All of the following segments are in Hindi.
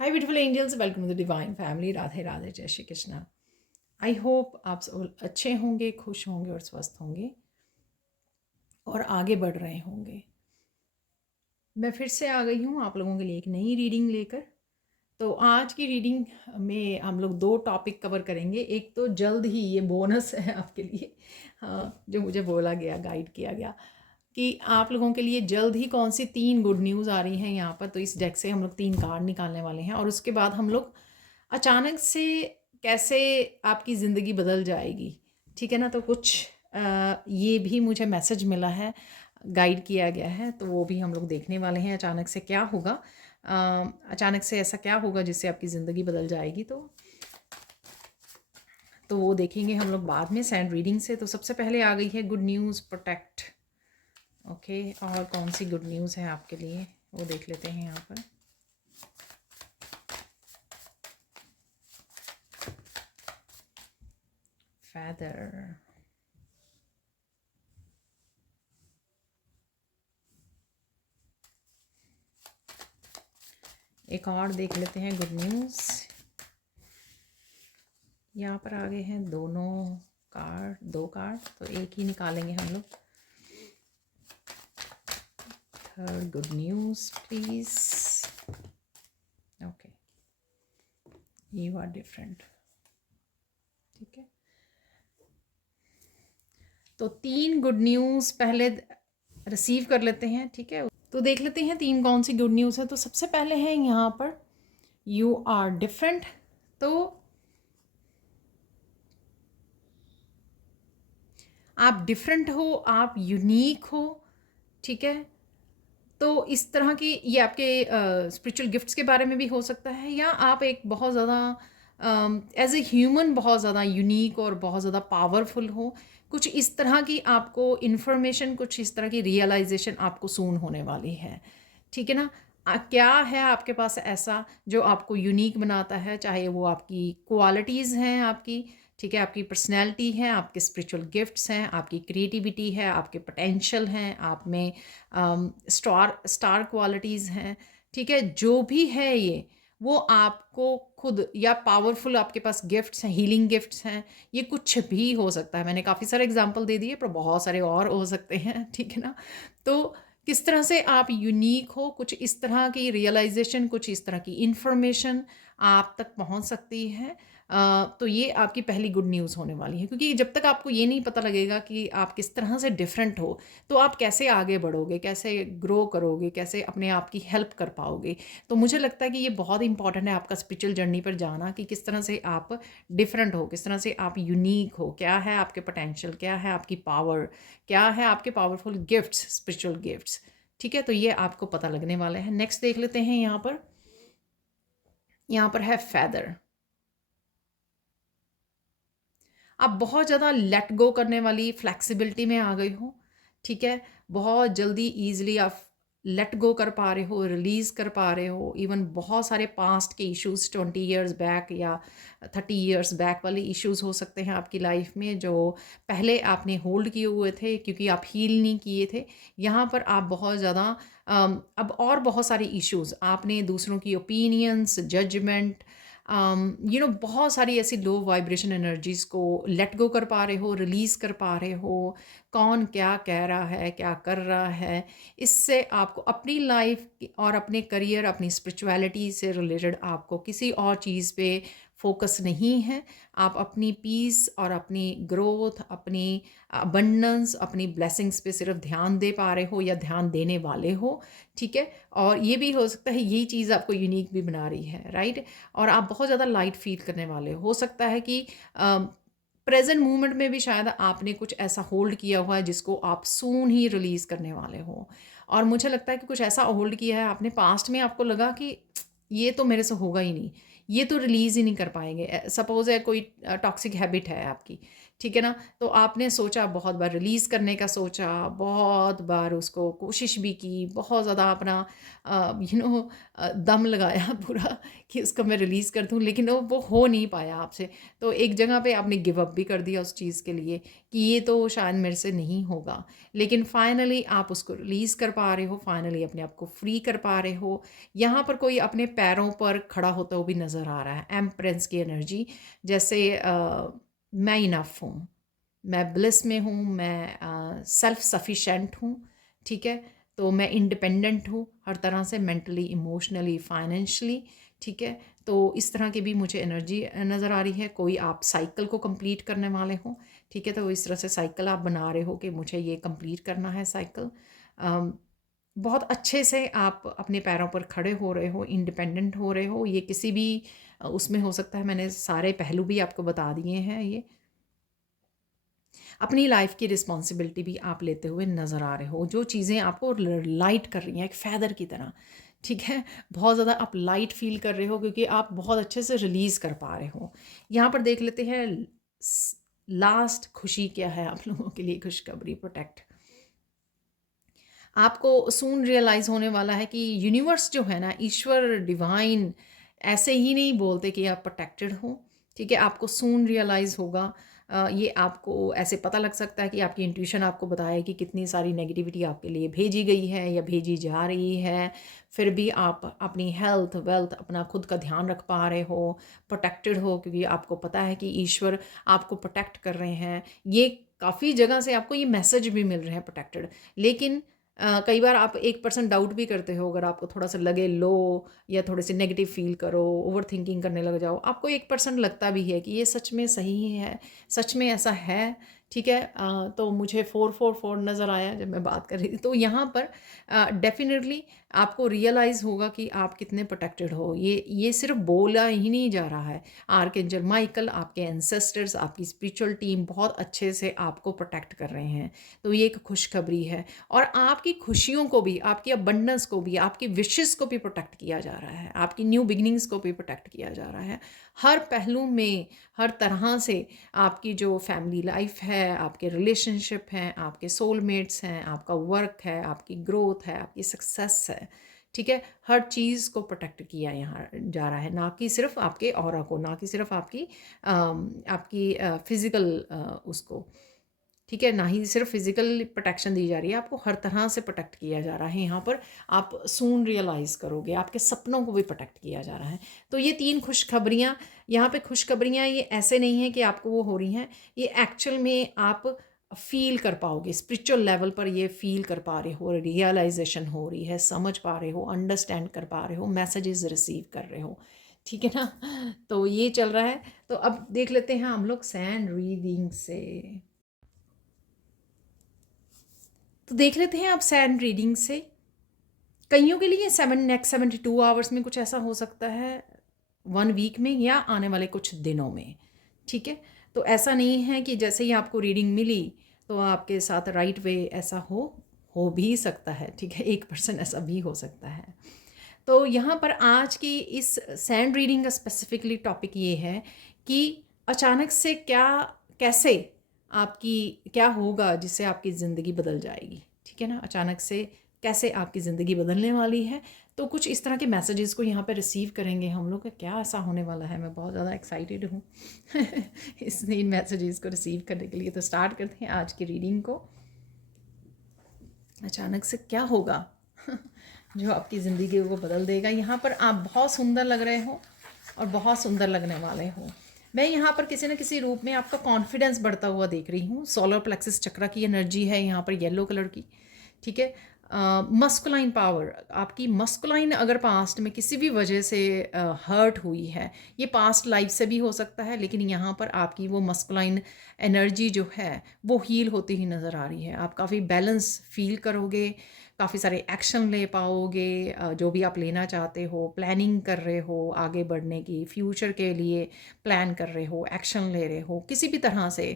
Hi beautiful angels, welcome to the divine family. Radhe Radhe, जय श्री कृष्णा। आई होप आप सब अच्छे होंगे, खुश होंगे और स्वस्थ होंगे और आगे बढ़ रहे होंगे। मैं फिर से आ गई हूँ आप लोगों के लिए एक नई रीडिंग लेकर। तो आज की रीडिंग में हम लोग दो टॉपिक कवर करेंगे। एक तो जल्द ही ये बोनस है आपके लिए, हाँ, जो मुझे बोला गया, गाइड किया गया कि आप लोगों के लिए जल्द ही कौन सी 3 गुड न्यूज़ आ रही हैं यहाँ पर। तो इस डेक से हम लोग 3 कार्ड निकालने वाले हैं और उसके बाद हम लोग अचानक से कैसे आपकी ज़िंदगी बदल जाएगी, ठीक है ना। तो कुछ ये भी मुझे मैसेज मिला है, गाइड किया गया है, तो वो भी हम लोग देखने वाले हैं। अचानक से क्या होगा, अचानक से ऐसा क्या होगा जिससे आपकी ज़िंदगी बदल जाएगी। तो वो देखेंगे हम लोग बाद में सैंड रीडिंग से। तो सबसे पहले आ गई है गुड न्यूज़, प्रोटेक्ट। ओके, और कौन सी गुड न्यूज़ है आपके लिए वो देख लेते हैं यहाँ पर। feather, एक और देख लेते हैं गुड न्यूज़। यहाँ पर आ गए हैं दोनों कार्ड, 2 कार्ड, तो एक ही निकालेंगे हम लोग। Third good news please. Okay, you are different, ठीक है। तो 3 गुड न्यूज़ पहले रिसीव कर लेते हैं, ठीक है। तो देख लेते हैं 3 कौन सी गुड न्यूज़ है। तो सबसे पहले है यहाँ पर यू आर डिफरेंट। तो आप डिफरेंट हो, आप यूनिक हो, ठीक है। तो इस तरह की ये आपके स्पिरिचुअल गिफ्ट्स के बारे में भी हो सकता है, या आप एक बहुत ज़्यादा एज ए ह्यूमन बहुत ज़्यादा यूनिक और बहुत ज़्यादा पावरफुल हो। कुछ इस तरह की आपको इन्फॉर्मेशन, कुछ इस तरह की रियलाइजेशन आपको सून होने वाली है, ठीक है ना। क्या है आपके पास ऐसा जो आपको यूनिक बनाता है, चाहे वो आपकी क्वालिटीज़ हैं आपकी, ठीक है, आपकी पर्सनैलिटी है, आपके स्पिरिचुअल गिफ्ट्स हैं, आपकी क्रिएटिविटी है, आपके पोटेंशियल हैं, आप में स्टार क्वालिटीज़ हैं, ठीक है। जो भी है ये, वो आपको खुद, या पावरफुल आपके पास गिफ्ट्स हैं, हीलिंग गिफ्ट्स हैं, ये कुछ भी हो सकता है। मैंने काफ़ी सारे एग्जांपल दे दिए, पर बहुत सारे और हो सकते हैं, ठीक है ना। तो किस तरह से आप यूनिक हो, कुछ इस तरह की रियलाइजेशन, कुछ इस तरह की इंफॉर्मेशन आप तक पहुंच सकती है। तो ये आपकी पहली गुड न्यूज़ होने वाली है, क्योंकि जब तक आपको ये नहीं पता लगेगा कि आप किस तरह से डिफरेंट हो, तो आप कैसे आगे बढ़ोगे, कैसे ग्रो करोगे, कैसे अपने आप की हेल्प कर पाओगे। तो मुझे लगता है कि ये बहुत इंपॉर्टेंट है आपका स्पिरिचुअल जर्नी पर जाना, कि किस तरह से आप डिफरेंट हो, किस तरह से आप यूनिक हो, क्या है आपके पोटेंशियल, क्या है आपकी पावर, क्या है आपके पावरफुल गिफ्ट्स, स्पिरिचुअल गिफ्ट्स, ठीक है। तो ये आपको पता लगने वाला है। नेक्स्ट देख लेते हैं यहाँ पर है फेदर। आप बहुत ज़्यादा लेट गो करने वाली फ्लेक्सिबिलिटी में आ गई हो, ठीक है। बहुत जल्दी ईजिली आप लेट गो कर पा रहे हो, रिलीज़ कर पा रहे हो। इवन बहुत सारे पास्ट के इश्यूज, 20 ईयर्स बैक या 30 ईयर्स बैक वाले इश्यूज हो सकते हैं आपकी लाइफ में, जो पहले आपने होल्ड किए हुए थे क्योंकि आप हील नहीं किए थे। यहाँ पर आप बहुत ज़्यादा अब और बहुत सारे इश्यूज आपने दूसरों की ओपिनियंस, जजमेंट, बहुत सारी ऐसी लो वाइब्रेशन एनर्जीज़ को लेट गो कर पा रहे हो, रिलीज़ कर पा रहे हो। कौन क्या कह रहा है, क्या कर रहा है, इससे आपको अपनी लाइफ और अपने करियर, अपनी स्पिरिचुअलिटी से रिलेटेड आपको किसी और चीज़ पे फोकस नहीं है। आप अपनी पीस और अपनी ग्रोथ, अपनी अबंडेंस, अपनी ब्लेसिंग्स पे सिर्फ ध्यान दे पा रहे हो या ध्यान देने वाले हो, ठीक है। और ये भी हो सकता है यही चीज़ आपको यूनिक भी बना रही है, राइट। और आप बहुत ज़्यादा लाइट फील करने वाले हो सकता है कि प्रेजेंट मोमेंट में भी शायद आपने कुछ ऐसा होल्ड किया हुआ है जिसको आप सून ही रिलीज़ करने वाले हो। और मुझे लगता है कि कुछ ऐसा होल्ड किया है आपने पास्ट में, आपको लगा कि ये तो मेरे से होगा ही नहीं, ये तो रिलीज़ ही नहीं कर पाएंगे। सपोज़ है कोई टॉक्सिक हैबिट है आपकी, ठीक है ना? तो आपने सोचा, बहुत बार रिलीज़ करने का सोचा, बहुत बार उसको कोशिश भी की, बहुत ज़्यादा अपना दम लगाया पूरा कि उसको मैं रिलीज़ कर दूँ, लेकिन वो हो नहीं पाया आपसे। तो एक जगह पे आपने गिव अप भी कर दिया उस चीज़ के लिए कि ये तो शायद मेरे से नहीं होगा। लेकिन फाइनली आप उसको रिलीज़ कर पा रहे हो, फाइनली अपने आप को फ्री कर पा रहे हो। यहाँ पर कोई अपने पैरों पर खड़ा होता हुआ भी नज़र आ रहा है, एम्प्रेंस की एनर्जी। जैसे मैं इनफ हूँ, मैं ब्लिस में हूँ, मैं सेल्फ सफिशिएंट हूँ, ठीक है? तो मैं इंडिपेंडेंट हूँ हर तरह से, मेंटली, इमोशनली, फाइनेंशियली, ठीक है? तो इस तरह की भी मुझे एनर्जी नज़र आ रही है। कोई आप साइकिल को कंप्लीट करने वाले हो, ठीक है? तो इस तरह से साइकिल आप बना रहे हो कि मुझे ये कंप्लीट करना है साइकिल। अम, बहुत अच्छे से आप अपने पैरों पर खड़े हो रहे हो, इंडिपेंडेंट हो रहे हो। ये किसी भी उसमें हो सकता है, मैंने सारे पहलू भी आपको बता दिए हैं ये। अपनी लाइफ की रिस्पॉन्सिबिलिटी भी आप लेते हुए नज़र आ रहे हो, जो चीज़ें आपको लाइट कर रही हैं एक फ़ेदर की तरह, ठीक है? बहुत ज़्यादा आप लाइट फ़ील कर रहे हो क्योंकि आप बहुत अच्छे से रिलीज़ कर पा रहे हो। यहाँ पर देख लेते हैं लास्ट खुशी क्या है आप लोगों के लिए, खुशखबरी, प्रोटेक्ट। आपको सून रियलाइज़ होने वाला है कि यूनिवर्स जो है ना, ईश्वर, डिवाइन, ऐसे ही नहीं बोलते कि आप प्रोटेक्टेड हो, ठीक है? आपको सून रियलाइज़ होगा। ये आपको ऐसे पता लग सकता है कि आपकी इंट्यूशन आपको बताए कि कितनी सारी नेगेटिविटी आपके लिए भेजी गई है या भेजी जा रही है। फिर भी आप अपनी हेल्थ, वेल्थ, अपना खुद का ध्यान रख पा रहे हो, प्रोटेक्टेड हो, क्योंकि आपको पता है कि ईश्वर आपको प्रोटेक्ट कर रहे हैं। ये काफ़ी जगह से आपको ये मैसेज भी मिल रहे हैं, प्रोटेक्टेड। लेकिन कई बार आप 1% डाउट भी करते हो, अगर आपको थोड़ा-सा लगे लो या थोड़े से नेगेटिव फ़ील करो, ओवरथिंकिंग करने लग जाओ, आपको 1% लगता भी है कि ये सच में सही है, सच में ऐसा है, ठीक है? तो मुझे 444 नज़र आया जब मैं बात कर रही थी। तो यहाँ पर डेफ़िनिटली आपको रियलाइज़ होगा कि आप कितने प्रोटेक्टेड हो। ये सिर्फ़ बोला ही नहीं जा रहा है। आर्कएंजल माइकल, आपके एंसेस्टर्स, आपकी स्पिरिचुअल टीम बहुत अच्छे से आपको प्रोटेक्ट कर रहे हैं। तो ये एक खुशखबरी है। और आपकी खुशियों को भी, आपकी अबंडेंस को भी, आपकी विशेस को भी प्रोटेक्ट किया जा रहा है, आपकी न्यू बिगिनिंग्स को भी प्रोटेक्ट किया जा रहा है। हर पहलू में, हर तरह से आपकी जो फैमिली लाइफ है, आपके रिलेशनशिप हैं, आपके सोलमेट्स हैं, आपका वर्क है, आपकी ग्रोथ है, आपकी सक्सेस है, ठीक है? हर चीज़ को प्रोटेक्ट किया यहाँ जा रहा है, ना कि सिर्फ आपके ऑरा को, ना कि सिर्फ आपकी फिज़िकल उसको, ठीक है? ना ही सिर्फ फिज़िकल प्रोटेक्शन दी जा रही है, आपको हर तरह से प्रोटेक्ट किया जा रहा है यहाँ पर। आप सून रियलाइज़ करोगे, आपके सपनों को भी प्रोटेक्ट किया जा रहा है। तो ये 3 खुशखबरियाँ, यहाँ पे खुशखबरियाँ ये ऐसे नहीं है कि आपको वो हो रही हैं, ये एक्चुअल में आप फ़ील कर पाओगे, स्पिरिचुअल लेवल पर ये फ़ील कर पा रहे हो, रियलाइज़ेशन हो रही है, समझ पा रहे हो, अंडरस्टैंड कर पा रहे हो, मैसेजेस रिसीव कर रहे हो, ठीक है ना? तो ये चल रहा है। तो अब देख लेते हैं हम लोग सैंड रीडिंग से। तो देख लेते हैं आप सैंड रीडिंग से। कईयों के लिए नेक्स्ट 72 आवर्स में कुछ ऐसा हो सकता है, 1 वीक में या आने वाले कुछ दिनों में, ठीक है? तो ऐसा नहीं है कि जैसे ही आपको रीडिंग मिली तो आपके साथ राइट वे ऐसा हो भी सकता है, ठीक है? 1% ऐसा भी हो सकता है। तो यहाँ पर आज की इस सैंड रीडिंग का स्पेसिफिकली टॉपिक ये है कि अचानक से क्या, कैसे, आपकी क्या होगा जिससे आपकी ज़िंदगी बदल जाएगी, ठीक है ना? अचानक से कैसे आपकी ज़िंदगी बदलने वाली है। तो कुछ इस तरह के मैसेजेस को यहाँ पे रिसीव करेंगे हम लोग। क्या ऐसा होने वाला है, मैं बहुत ज़्यादा एक्साइटेड हूँ इन मैसेजेस को रिसीव करने के लिए। तो स्टार्ट करते हैं आज की रीडिंग को। अचानक से क्या होगा जो आपकी ज़िंदगी को बदल देगा। यहाँ पर आप बहुत सुंदर लग रहे हो और बहुत सुंदर लगने वाले हो। मैं यहाँ पर किसी न किसी रूप में आपका कॉन्फिडेंस बढ़ता हुआ देख रही हूँ। सोलर प्लेक्सस चक्रा की एनर्जी है यहाँ पर, येलो कलर की, ठीक है? मस्कुलाइन पावर, आपकी मस्कुलाइन अगर पास्ट में किसी भी वजह से हर्ट हुई है, ये पास्ट लाइफ से भी हो सकता है, लेकिन यहाँ पर आपकी वो मस्कुलाइन एनर्जी जो है वो हील होती ही नज़र आ रही है। आप काफ़ी बैलेंस फील करोगे, काफ़ी सारे एक्शन ले पाओगे, जो भी आप लेना चाहते हो, प्लानिंग कर रहे हो आगे बढ़ने की, फ्यूचर के लिए प्लान कर रहे हो, एक्शन ले रहे हो, किसी भी तरह से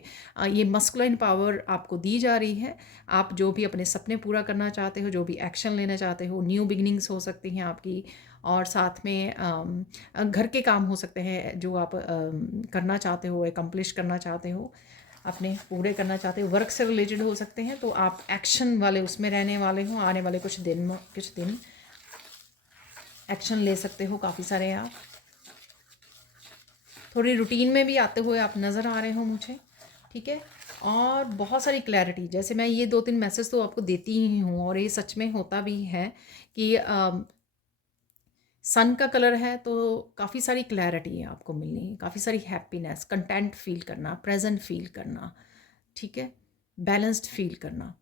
ये मस्कुलाइन पावर आपको दी जा रही है। आप जो भी अपने सपने पूरा करना चाहते हो, जो भी एक्शन लेना चाहते हो, न्यू बिगिनिंग्स हो सकती हैं आपकी, और साथ में घर के काम हो सकते हैं जो आप करना चाहते हो, एकम्प्लिश करना चाहते हो, अपने पूरे करना चाहते हो, वर्क से रिलेटेड हो सकते हैं, तो आप एक्शन वाले उसमें रहने वाले हो। आने वाले कुछ दिन एक्शन ले सकते हो काफ़ी सारे आप। थोड़ी रूटीन में भी आते हुए आप नज़र आ रहे हो मुझे, ठीक है। और बहुत सारी क्लैरिटी, जैसे मैं ये 2-3 मैसेज तो आपको देती ही हूँ, और ये सच में होता भी है कि सन का कलर है तो काफ़ी सारी क्लैरिटी है आपको मिलनी है, काफ़ी सारी हैप्पीनेस, कंटेंट फील करना, प्रेजेंट फील करना, ठीक है, बैलेंस्ड फील करना,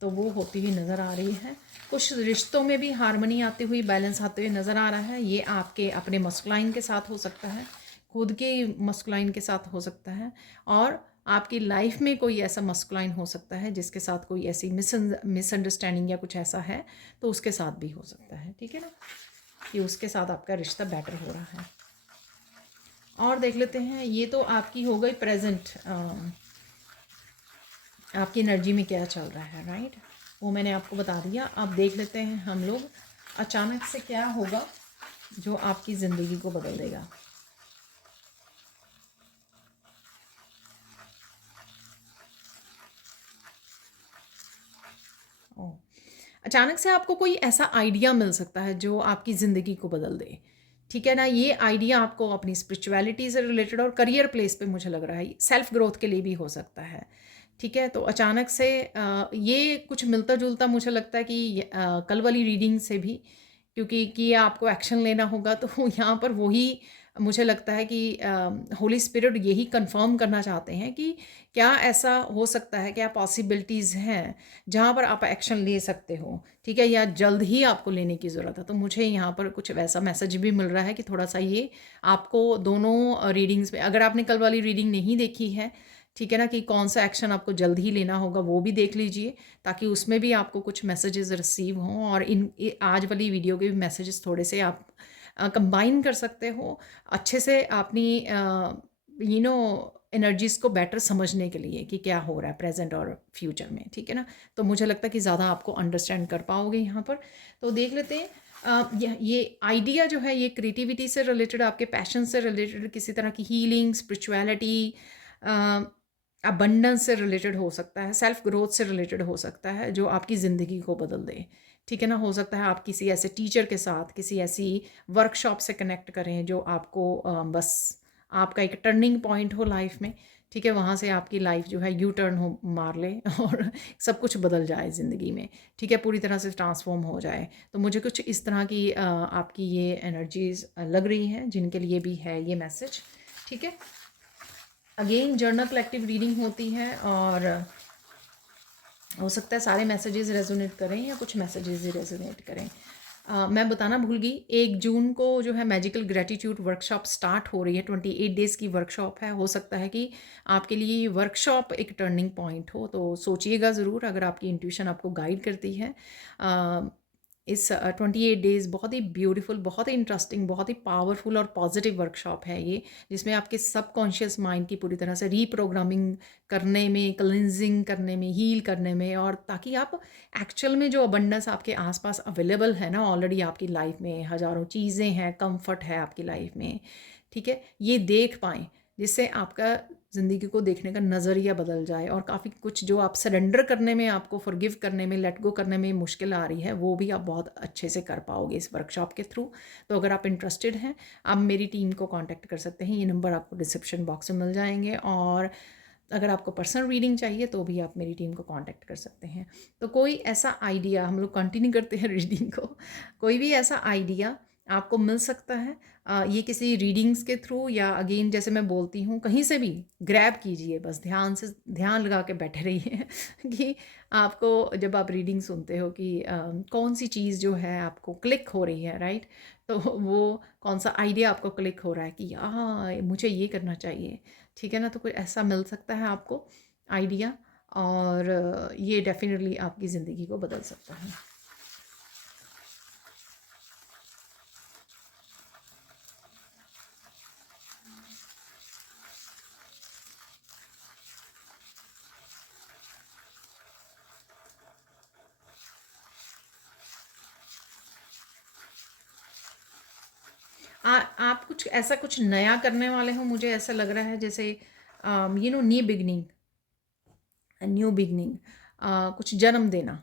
तो वो होती हुई नज़र आ रही है। कुछ रिश्तों में भी हार्मनी आती हुई, बैलेंस आते हुए नज़र आ रहा है। ये आपके अपने मस्कुलाइन के साथ हो सकता है, खुद के मस्कुलाइन के साथ हो सकता है, और आपकी लाइफ में कोई ऐसा मस्कुलाइन हो सकता है जिसके साथ कोई ऐसी मिसअंडरस्टैंडिंग या कुछ ऐसा है, तो उसके साथ भी हो सकता है, ठीक है ना, कि उसके साथ आपका रिश्ता बेटर हो रहा है। और देख लेते हैं, ये तो आपकी हो गई प्रेजेंट, आपकी एनर्जी में क्या चल रहा है, राइट, वो मैंने आपको बता दिया। अब देख लेते हैं हम लोग अचानक से क्या होगा जो आपकी ज़िंदगी को बदल देगा। ओ, अचानक से आपको कोई ऐसा आइडिया मिल सकता है जो आपकी ज़िंदगी को बदल दे, ठीक है ना। ये आइडिया आपको अपनी स्पिरिचुअलिटी से रिलेटेड और करियर प्लेस पे मुझे लग रहा है, सेल्फ ग्रोथ के लिए भी हो सकता है, ठीक है। तो अचानक से ये कुछ मिलता जुलता मुझे लगता है कि कल वाली रीडिंग से भी, क्योंकि कि आपको एक्शन लेना होगा, तो यहाँ पर वही मुझे लगता है कि होली स्पिरिट यही कंफर्म करना चाहते हैं कि क्या ऐसा हो सकता है, क्या पॉसिबिलिटीज़ हैं जहाँ पर आप एक्शन ले सकते हो, ठीक है, या जल्द ही आपको लेने की ज़रूरत है। तो मुझे यहाँ पर कुछ वैसा मैसेज भी मिल रहा है कि थोड़ा सा ये आपको दोनों रीडिंग्स में, अगर आपने कल वाली रीडिंग नहीं देखी है, ठीक है ना, कि कौन सा एक्शन आपको जल्द ही लेना होगा, वो भी देख लीजिए, ताकि उसमें भी आपको कुछ मैसेजेस रिसीव हों, और आज वाली वीडियो के भी मैसेजेस थोड़े से आप कंबाइन कर सकते हो अच्छे से अपनी एनर्जीज़ को बेटर समझने के लिए कि क्या हो रहा है प्रेजेंट और फ्यूचर में, ठीक है ना। तो मुझे लगता है कि ज़्यादा आपको अंडरस्टैंड कर पाओगे यहाँ पर। तो देख लेते हैं, ये आइडिया जो है ये क्रिएटिविटी से रिलेटेड, आपके पैशन से रिलेटेड, किसी तरह की हीलिंग, स्पिरिचुअलिटी, अबंडेंस से रिलेटेड हो सकता है, सेल्फ ग्रोथ से रिलेटेड हो सकता है, जो आपकी ज़िंदगी को बदल दे, ठीक है ना। हो सकता है आप किसी ऐसे टीचर के साथ, किसी ऐसी वर्कशॉप से कनेक्ट करें जो आपको बस आपका एक टर्निंग पॉइंट हो लाइफ में, ठीक है, वहाँ से आपकी लाइफ जो है यू टर्न हो मार ले और सब कुछ बदल जाए ज़िंदगी में, ठीक है, पूरी तरह से ट्रांसफॉर्म हो जाए। तो मुझे कुछ इस तरह की आपकी ये एनर्जीज़ लग रही हैं, जिनके लिए भी है ये मैसेज, ठीक है। अगेन जर्नल कलेक्टिव रीडिंग होती है, और हो सकता है सारे मैसेजेस रेजोनेट करें या कुछ मैसेजेस ही रेजोनेट करें। मैं बताना भूल गई, 1 जून को जो है मैजिकल ग्रेटिट्यूड वर्कशॉप स्टार्ट हो रही है, 28 डेज़ की वर्कशॉप है। हो सकता है कि आपके लिए ये वर्कशॉप एक टर्निंग पॉइंट हो, तो सोचिएगा ज़रूर अगर आपकी इंट्यूशन आपको गाइड करती है। इस 28 डेज़ बहुत ही ब्यूटीफुल, बहुत ही इंटरेस्टिंग, बहुत ही पावरफुल और पॉजिटिव वर्कशॉप है ये, जिसमें आपके सबकॉन्शियस माइंड की पूरी तरह से रीप्रोग्रामिंग करने में, क्लिनजिंग करने में, हील करने में, और ताकि आप एक्चुअल में जो अबंडेंस आपके आसपास अवेलेबल है ना, ऑलरेडी आपकी लाइफ में हज़ारों चीज़ें हैं, कंफर्ट है आपकी लाइफ में, ठीक है, ये देख पाएँ, जिससे आपका ज़िंदगी को देखने का नज़रिया बदल जाए, और काफ़ी कुछ जो आप सरेंडर करने में, आपको फॉरगिव करने में, लेट गो करने में मुश्किल आ रही है, वो भी आप बहुत अच्छे से कर पाओगे इस वर्कशॉप के थ्रू। तो अगर आप इंटरेस्टेड हैं, आप मेरी टीम को कांटेक्ट कर सकते हैं, ये नंबर आपको डिस्क्रिप्शन बॉक्स में मिल जाएंगे, और अगर आपको पर्सनल रीडिंग चाहिए तो भी आप मेरी टीम को कांटेक्ट कर सकते हैं। तो कोई ऐसा आइडिया, हम लोग कंटिन्यू करते हैं रीडिंग को, कोई भी ऐसा आइडिया आपको मिल सकता है, ये किसी रीडिंग्स के थ्रू, या अगेन जैसे मैं बोलती हूँ कहीं से भी ग्रैब कीजिए, बस ध्यान से ध्यान लगा के बैठे रहिए कि आपको जब आप रीडिंग सुनते हो कि कौन सी चीज़ जो है आपको क्लिक हो रही है, राइट, तो वो कौन सा आइडिया आपको क्लिक हो रहा है कि हाँ मुझे ये करना चाहिए, ठीक है ना। तो कुछ ऐसा मिल सकता है आपको आइडिया, और ये डेफिनेटली आपकी ज़िंदगी को बदल सकता है। आप कुछ ऐसा कुछ नया करने वाले हो, मुझे ऐसा लग रहा है जैसे न्यू बिगनिंग, कुछ जन्म देना,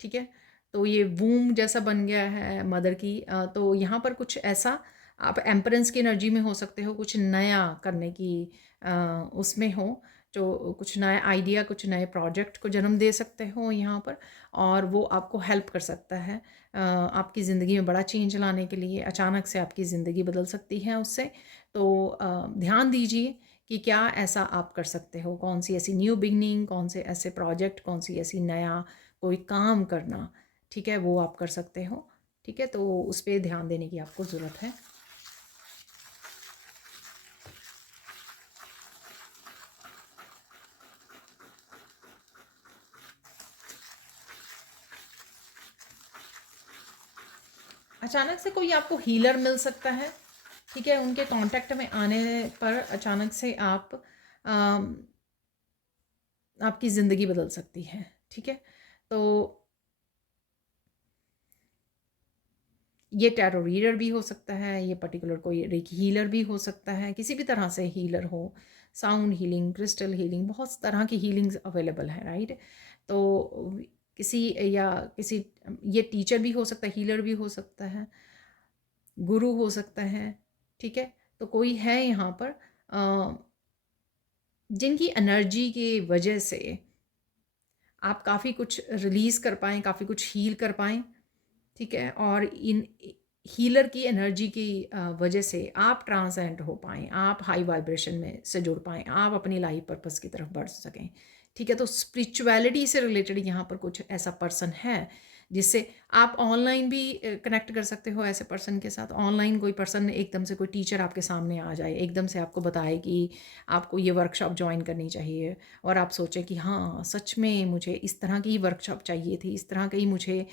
ठीक है। तो ये वूम जैसा बन गया है मदर की, तो यहाँ पर कुछ ऐसा आप एम्परेंस की एनर्जी में हो सकते हो, कुछ नया करने की अ, उसमें हो, जो कुछ नया आइडिया, कुछ नए प्रोजेक्ट को जन्म दे सकते हो यहाँ पर, और वो आपको हेल्प कर सकता है आपकी ज़िंदगी में बड़ा चेंज लाने के लिए। अचानक से आपकी ज़िंदगी बदल सकती है उससे। तो ध्यान दीजिए कि क्या ऐसा आप कर सकते हो, कौन सी ऐसी न्यू बिगनिंग, कौन से ऐसे प्रोजेक्ट, कौन सी ऐसी नया कोई काम करना, ठीक है, वो आप कर सकते हो। ठीक है, तो उस पर ध्यान देने की आपको ज़रूरत है। अचानक से कोई आपको हीलर मिल सकता है, ठीक है, उनके कांटेक्ट में आने पर अचानक से आपकी ज़िंदगी बदल सकती है, ठीक है। तो ये टैरो रीडर भी हो सकता है, ये पर्टिकुलर कोई रेकी हीलर भी हो सकता है, किसी भी तरह से हीलर हो, साउंड हीलिंग, क्रिस्टल हीलिंग, बहुत तरह की हीलिंग्स अवेलेबल है, राइट। तो किसी या किसी ये टीचर भी हो सकता है, हीलर भी हो सकता है, गुरु हो सकता है, ठीक है। तो कोई है यहाँ पर जिनकी एनर्जी की वजह से आप काफ़ी कुछ रिलीज़ कर पाएँ, काफ़ी कुछ हील कर पाएँ, ठीक है। और इन हीलर की एनर्जी की वजह से आप ट्रांसेंड हो पाएँ, आप हाई वाइब्रेशन में से जुड़ पाएँ, आप अपनी लाइफ पर्पस की तरफ बढ़ सकें, ठीक है। तो स्पिरिचुअलिटी से रिलेटेड यहाँ पर कुछ ऐसा पर्सन है जिससे आप ऑनलाइन भी कनेक्ट कर सकते हो ऐसे पर्सन के साथ। ऑनलाइन कोई पर्सन एकदम से, कोई टीचर आपके सामने आ जाए, एकदम से आपको बताए कि आपको ये वर्कशॉप ज्वाइन करनी चाहिए, और आप सोचें कि हाँ सच में मुझे इस तरह की वर्कशॉप चाहिए थी, इस तरह की मुझे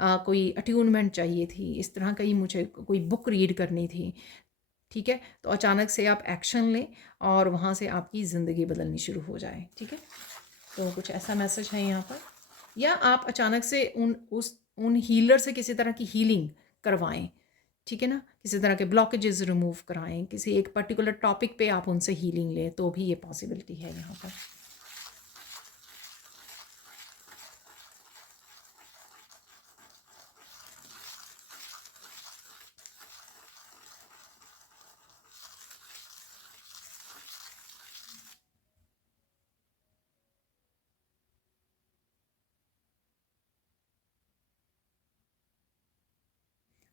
कोई अट्यूनमेंट चाहिए थी, इस तरह का ही मुझे कोई बुक रीड करनी थी, ठीक है। तो अचानक से आप एक्शन लें और वहाँ से आपकी ज़िंदगी बदलनी शुरू हो जाए, ठीक है। तो कुछ ऐसा मैसेज है यहाँ पर। या आप अचानक से उन हीलर से किसी तरह की हीलिंग करवाएं, ठीक है ना, किसी तरह के ब्लॉकेजेस रिमूव कराएं, किसी एक पर्टिकुलर टॉपिक पे आप उनसे हीलिंग लें, तो भी ये पॉसिबिलिटी है यहाँ पर।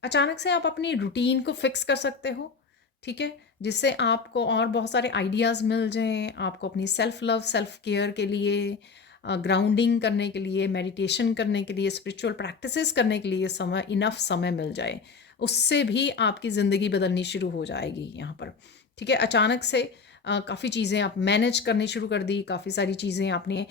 अचानक से आप अपनी रूटीन को फिक्स कर सकते हो, ठीक है, जिससे आपको और बहुत सारे आइडियाज़ मिल जाएं, आपको अपनी सेल्फ लव, सेल्फ केयर के लिए, ग्राउंडिंग करने के लिए, मेडिटेशन करने के लिए, स्पिरिचुअल प्रैक्टिसेस करने के लिए इनफ समय मिल जाए। उससे भी आपकी ज़िंदगी बदलनी शुरू हो जाएगी यहाँ पर, ठीक है। अचानक से काफ़ी चीज़ें आप मैनेज करनी शुरू कर दी, काफ़ी सारी चीज़ें आपने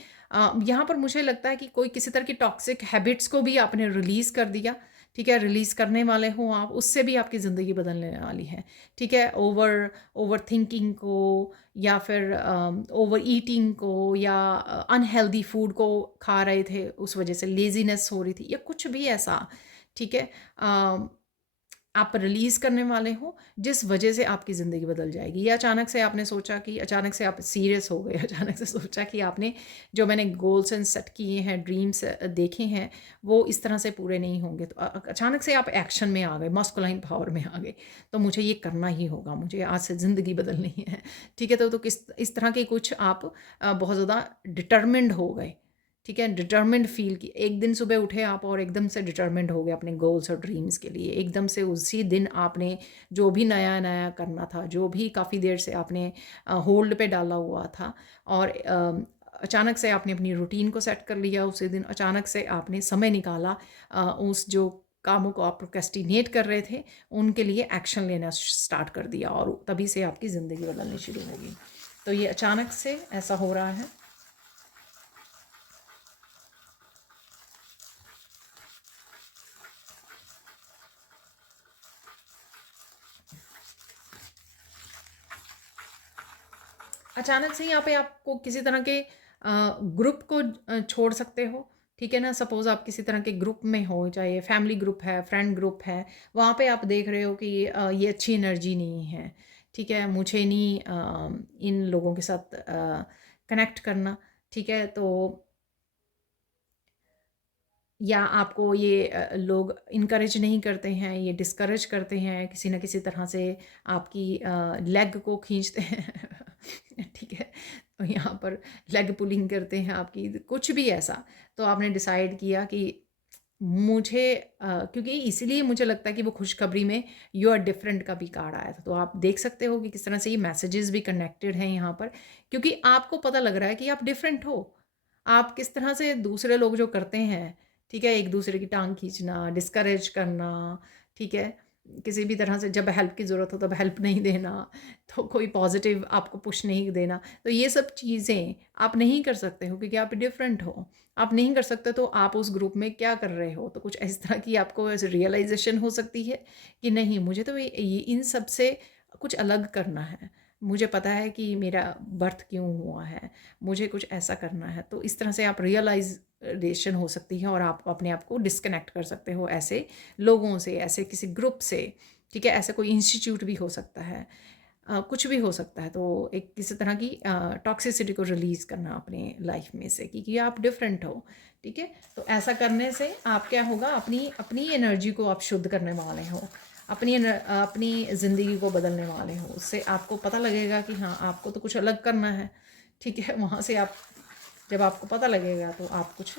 यहाँ पर मुझे लगता है कि कोई किसी तरह की टॉक्सिक हैबिट्स को भी आपने रिलीज़ कर दिया, ठीक है, रिलीज़ करने वाले हो आप, उससे भी आपकी ज़िंदगी बदलने वाली है, ठीक है। ओवर ओवर थिंकिंग को, या फिर ओवर ईटिंग को, या अनहेल्दी फूड को खा रहे थे, उस वजह से लेज़ीनेस हो रही थी, या कुछ भी ऐसा, ठीक है, आप रिलीज़ करने वाले हो, जिस वजह से आपकी ज़िंदगी बदल जाएगी। या अचानक से आपने सोचा कि अचानक से आप सीरियस हो गए, अचानक से सोचा कि आपने जो मैंने गोल्स एंड सेट किए हैं, ड्रीम्स देखे हैं, वो इस तरह से पूरे नहीं होंगे। तो अचानक से आप एक्शन में आ गए, मस्कुलाइन पावर में आ गए, तो मुझे ये करना ही होगा, मुझे आज से ज़िंदगी बदलनी है, ठीक है। तो किस इस तरह के कुछ आप बहुत ज़्यादा डिटर्मिन्ड हो गए, ठीक है, डिटर्मिन्ड फील की। एक दिन सुबह उठे आप और एकदम से डिटर्मिन्ड हो गए अपने गोल्स और ड्रीम्स के लिए, एकदम से उसी दिन आपने जो भी नया नया करना था, जो भी काफ़ी देर से आपने होल्ड पे डाला हुआ था, और अचानक से आपने अपनी रूटीन को सेट कर लिया उसी दिन, अचानक से आपने समय निकाला उस जो कामों को आप प्रोक्रेस्टिनेट कर रहे थे, उनके लिए एक्शन लेना स्टार्ट कर दिया, और तभी से आपकी ज़िंदगी बदलनी शुरू होगी। तो ये अचानक से ऐसा हो रहा है। अचानक से यहाँ पे आपको किसी तरह के ग्रुप को छोड़ सकते हो, ठीक है ना। सपोज़ आप किसी तरह के ग्रुप में हो, चाहे फैमिली ग्रुप है, फ्रेंड ग्रुप है, वहाँ पे आप देख रहे हो कि ये अच्छी एनर्जी नहीं है, ठीक है, मुझे नहीं इन लोगों के साथ कनेक्ट करना, ठीक है। तो या आपको ये लोग इनकरेज नहीं करते हैं, ये डिस्करेज करते हैं, किसी न किसी तरह से आपकी लेग को खींचते हैं ठीक है। तो यहाँ पर लेग पुलिंग करते हैं आपकी, कुछ भी ऐसा। तो आपने डिसाइड किया कि मुझे क्योंकि इसीलिए मुझे लगता है कि वो खुशखबरी में यू आर डिफरेंट का भी कार्ड आया था। तो आप देख सकते हो कि किस तरह से ये मैसेजेस भी कनेक्टेड हैं यहाँ पर, क्योंकि आपको पता लग रहा है कि आप डिफरेंट हो। आप किस तरह से दूसरे लोग जो करते हैं, ठीक है, एक दूसरे की टांग खींचना, डिस्करेज करना, ठीक है, किसी भी तरह से जब हेल्प की ज़रूरत हो तब हेल्प नहीं देना, तो कोई पॉजिटिव आपको पुश नहीं देना, तो ये सब चीज़ें आप नहीं कर सकते हो क्योंकि आप डिफरेंट हो। आप नहीं कर सकते तो आप उस ग्रुप में क्या कर रहे हो, तो कुछ इस तरह की आपको ऐसे रियलाइजेशन हो सकती है कि नहीं, मुझे तो ये इन सब से कुछ अलग करना है। मुझे पता है कि मेरा बर्थ क्यों हुआ है, मुझे कुछ ऐसा करना है। तो इस तरह से आप रियलाइजेशन हो सकती है और आप अपने आप को डिस्कनेक्ट कर सकते हो ऐसे लोगों से, ऐसे किसी ग्रुप से, ठीक है, ऐसा कोई इंस्टीट्यूट भी हो सकता है, कुछ भी हो सकता है। तो एक किसी तरह की टॉक्सिसिटी को रिलीज़ करना अपने लाइफ में से, क्योंकि आप डिफरेंट हो, ठीक है। तो ऐसा करने से आप क्या होगा, अपनी अपनी एनर्जी को आप शुद्ध करने वाले हो, अपनी ज़िंदगी को बदलने वाले हो। उससे आपको पता लगेगा कि हाँ, आपको तो कुछ अलग करना है, ठीक है। वहाँ से आप, जब आपको पता लगेगा तो आप कुछ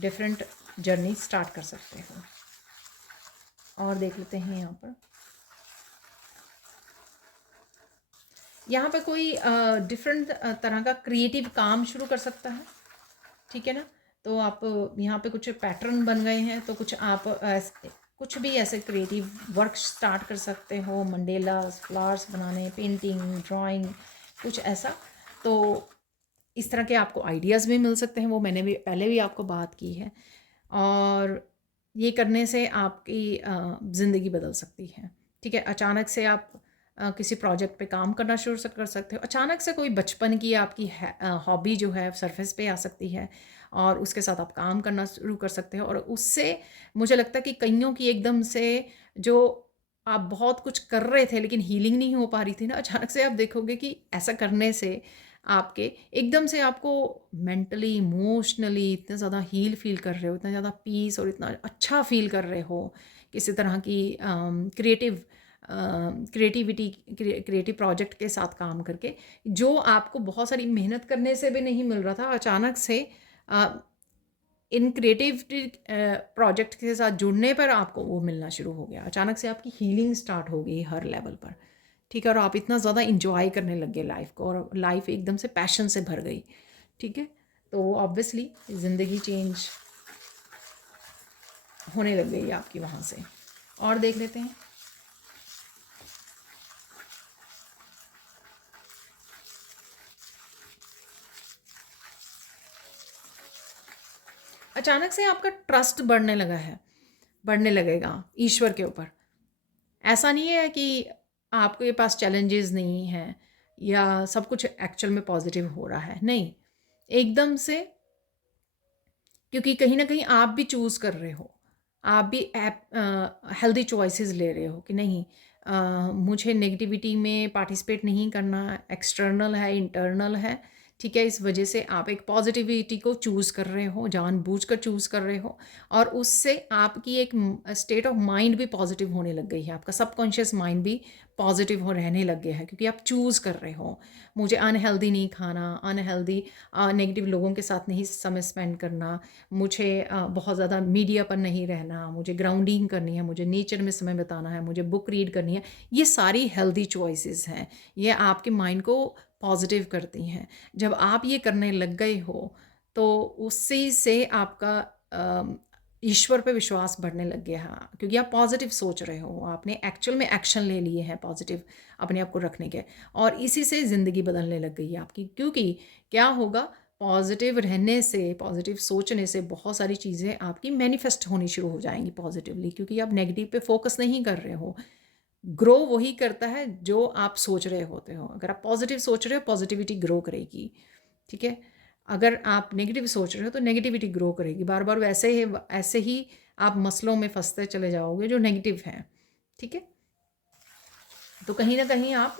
डिफरेंट जर्नी स्टार्ट कर सकते हो। और देख लेते हैं यहाँ पे कोई डिफरेंट तरह का क्रिएटिव काम शुरू कर सकता है, ठीक है ना। तो आप यहाँ पे कुछ पैटर्न बन गए हैं, तो कुछ आप कुछ भी ऐसे क्रिएटिव वर्क स्टार्ट कर सकते हो, मंडेलास, फ्लावर्स बनाने, पेंटिंग, ड्राइंग, कुछ ऐसा। तो इस तरह के आपको आइडियाज़ भी मिल सकते हैं, वो मैंने भी पहले भी आपको बात की है। और ये करने से आपकी ज़िंदगी बदल सकती है, ठीक है। अचानक से आप किसी प्रोजेक्ट पे काम करना शुरू कर सकते हो। अचानक से कोई बचपन की आपकी हॉबी जो है सरफेस पे आ सकती है और उसके साथ आप काम करना शुरू कर सकते हो। और उससे मुझे लगता है कि कईयों की एकदम से, जो आप बहुत कुछ कर रहे थे लेकिन हीलिंग नहीं हो पा रही थी ना, अचानक से आप देखोगे कि ऐसा करने से आपके एकदम से आपको मेंटली, इमोशनली इतने ज़्यादा हील फील कर रहे हो, इतना ज़्यादा पीस और इतना अच्छा फील कर रहे हो किसी तरह की क्रिएटिव प्रोजेक्ट के साथ काम करके, जो आपको बहुत सारी मेहनत करने से भी नहीं मिल रहा था। अचानक से इन क्रिएटिविटी प्रोजेक्ट के साथ जुड़ने पर आपको वो मिलना शुरू हो गया। अचानक से आपकी हीलिंग स्टार्ट हो गई हर लेवल पर, ठीक है। और आप इतना ज़्यादा इंजॉय करने लग गए लाइफ को, और लाइफ एकदम से पैशन से भर गई, ठीक है। तो ऑब्वियसली ज़िंदगी चेंज होने लग गई आपकी वहाँ से। और देख लेते हैं। अचानक से आपका ट्रस्ट बढ़ने लगा है, बढ़ने लगेगा ईश्वर के ऊपर। ऐसा नहीं है कि आपके पास चैलेंजेस नहीं हैं या सब कुछ एक्चुअल में पॉजिटिव हो रहा है, नहीं, एकदम से। क्योंकि कहीं ना कहीं आप भी चूज़ कर रहे हो, आप भी हेल्दी चॉइसेस ले रहे हो कि नहीं, मुझे नेगेटिविटी में पार्टिसिपेट नहीं करना, एक्सटर्नल है, इंटरनल है, ठीक है। इस वजह से आप एक पॉजिटिविटी को चूज़ कर रहे हो, जानबूझ कर चूज़ कर रहे हो, और उससे आपकी एक स्टेट ऑफ माइंड भी पॉजिटिव होने लग गई है, आपका सबकॉन्शियस माइंड भी पॉजिटिव हो रहने लग गया है, क्योंकि आप चूज़ कर रहे हो, मुझे अनहेल्दी नहीं खाना, अनहेल्दी नेगेटिव लोगों के साथ नहीं समय स्पेंड करना, मुझे बहुत ज़्यादा मीडिया पर नहीं रहना, मुझे ग्राउंडिंग करनी है, मुझे नेचर में समय बिताना है, मुझे बुक रीड करनी है। ये सारी हेल्दी चॉइसेस हैं, ये आपके माइंड को पॉजिटिव करती हैं। जब आप ये करने लग गए हो तो उसी से आपका ईश्वर पे विश्वास बढ़ने लग गया है, क्योंकि आप पॉजिटिव सोच रहे हो, आपने एक्चुअल में एक्शन ले लिए हैं पॉजिटिव अपने आप को रखने के, और इसी से ज़िंदगी बदलने लग गई है आपकी। क्योंकि क्या होगा, पॉजिटिव रहने से, पॉजिटिव सोचने से बहुत सारी चीज़ें आपकी मैनिफेस्ट होनी शुरू हो जाएंगी पॉजिटिवली, क्योंकि आप नेगेटिव पे फोकस नहीं कर रहे हो। ग्रो वही करता है जो आप सोच रहे होते हो। अगर आप पॉजिटिव सोच रहे हो, पॉजिटिविटी ग्रो करेगी, ठीक है। अगर आप नेगेटिव सोच रहे हो तो नेगेटिविटी ग्रो करेगी, बार बार ऐसे ही आप मसलों में फंसते चले जाओगे जो नेगेटिव हैं, ठीक है। तो कहीं ना कहीं आप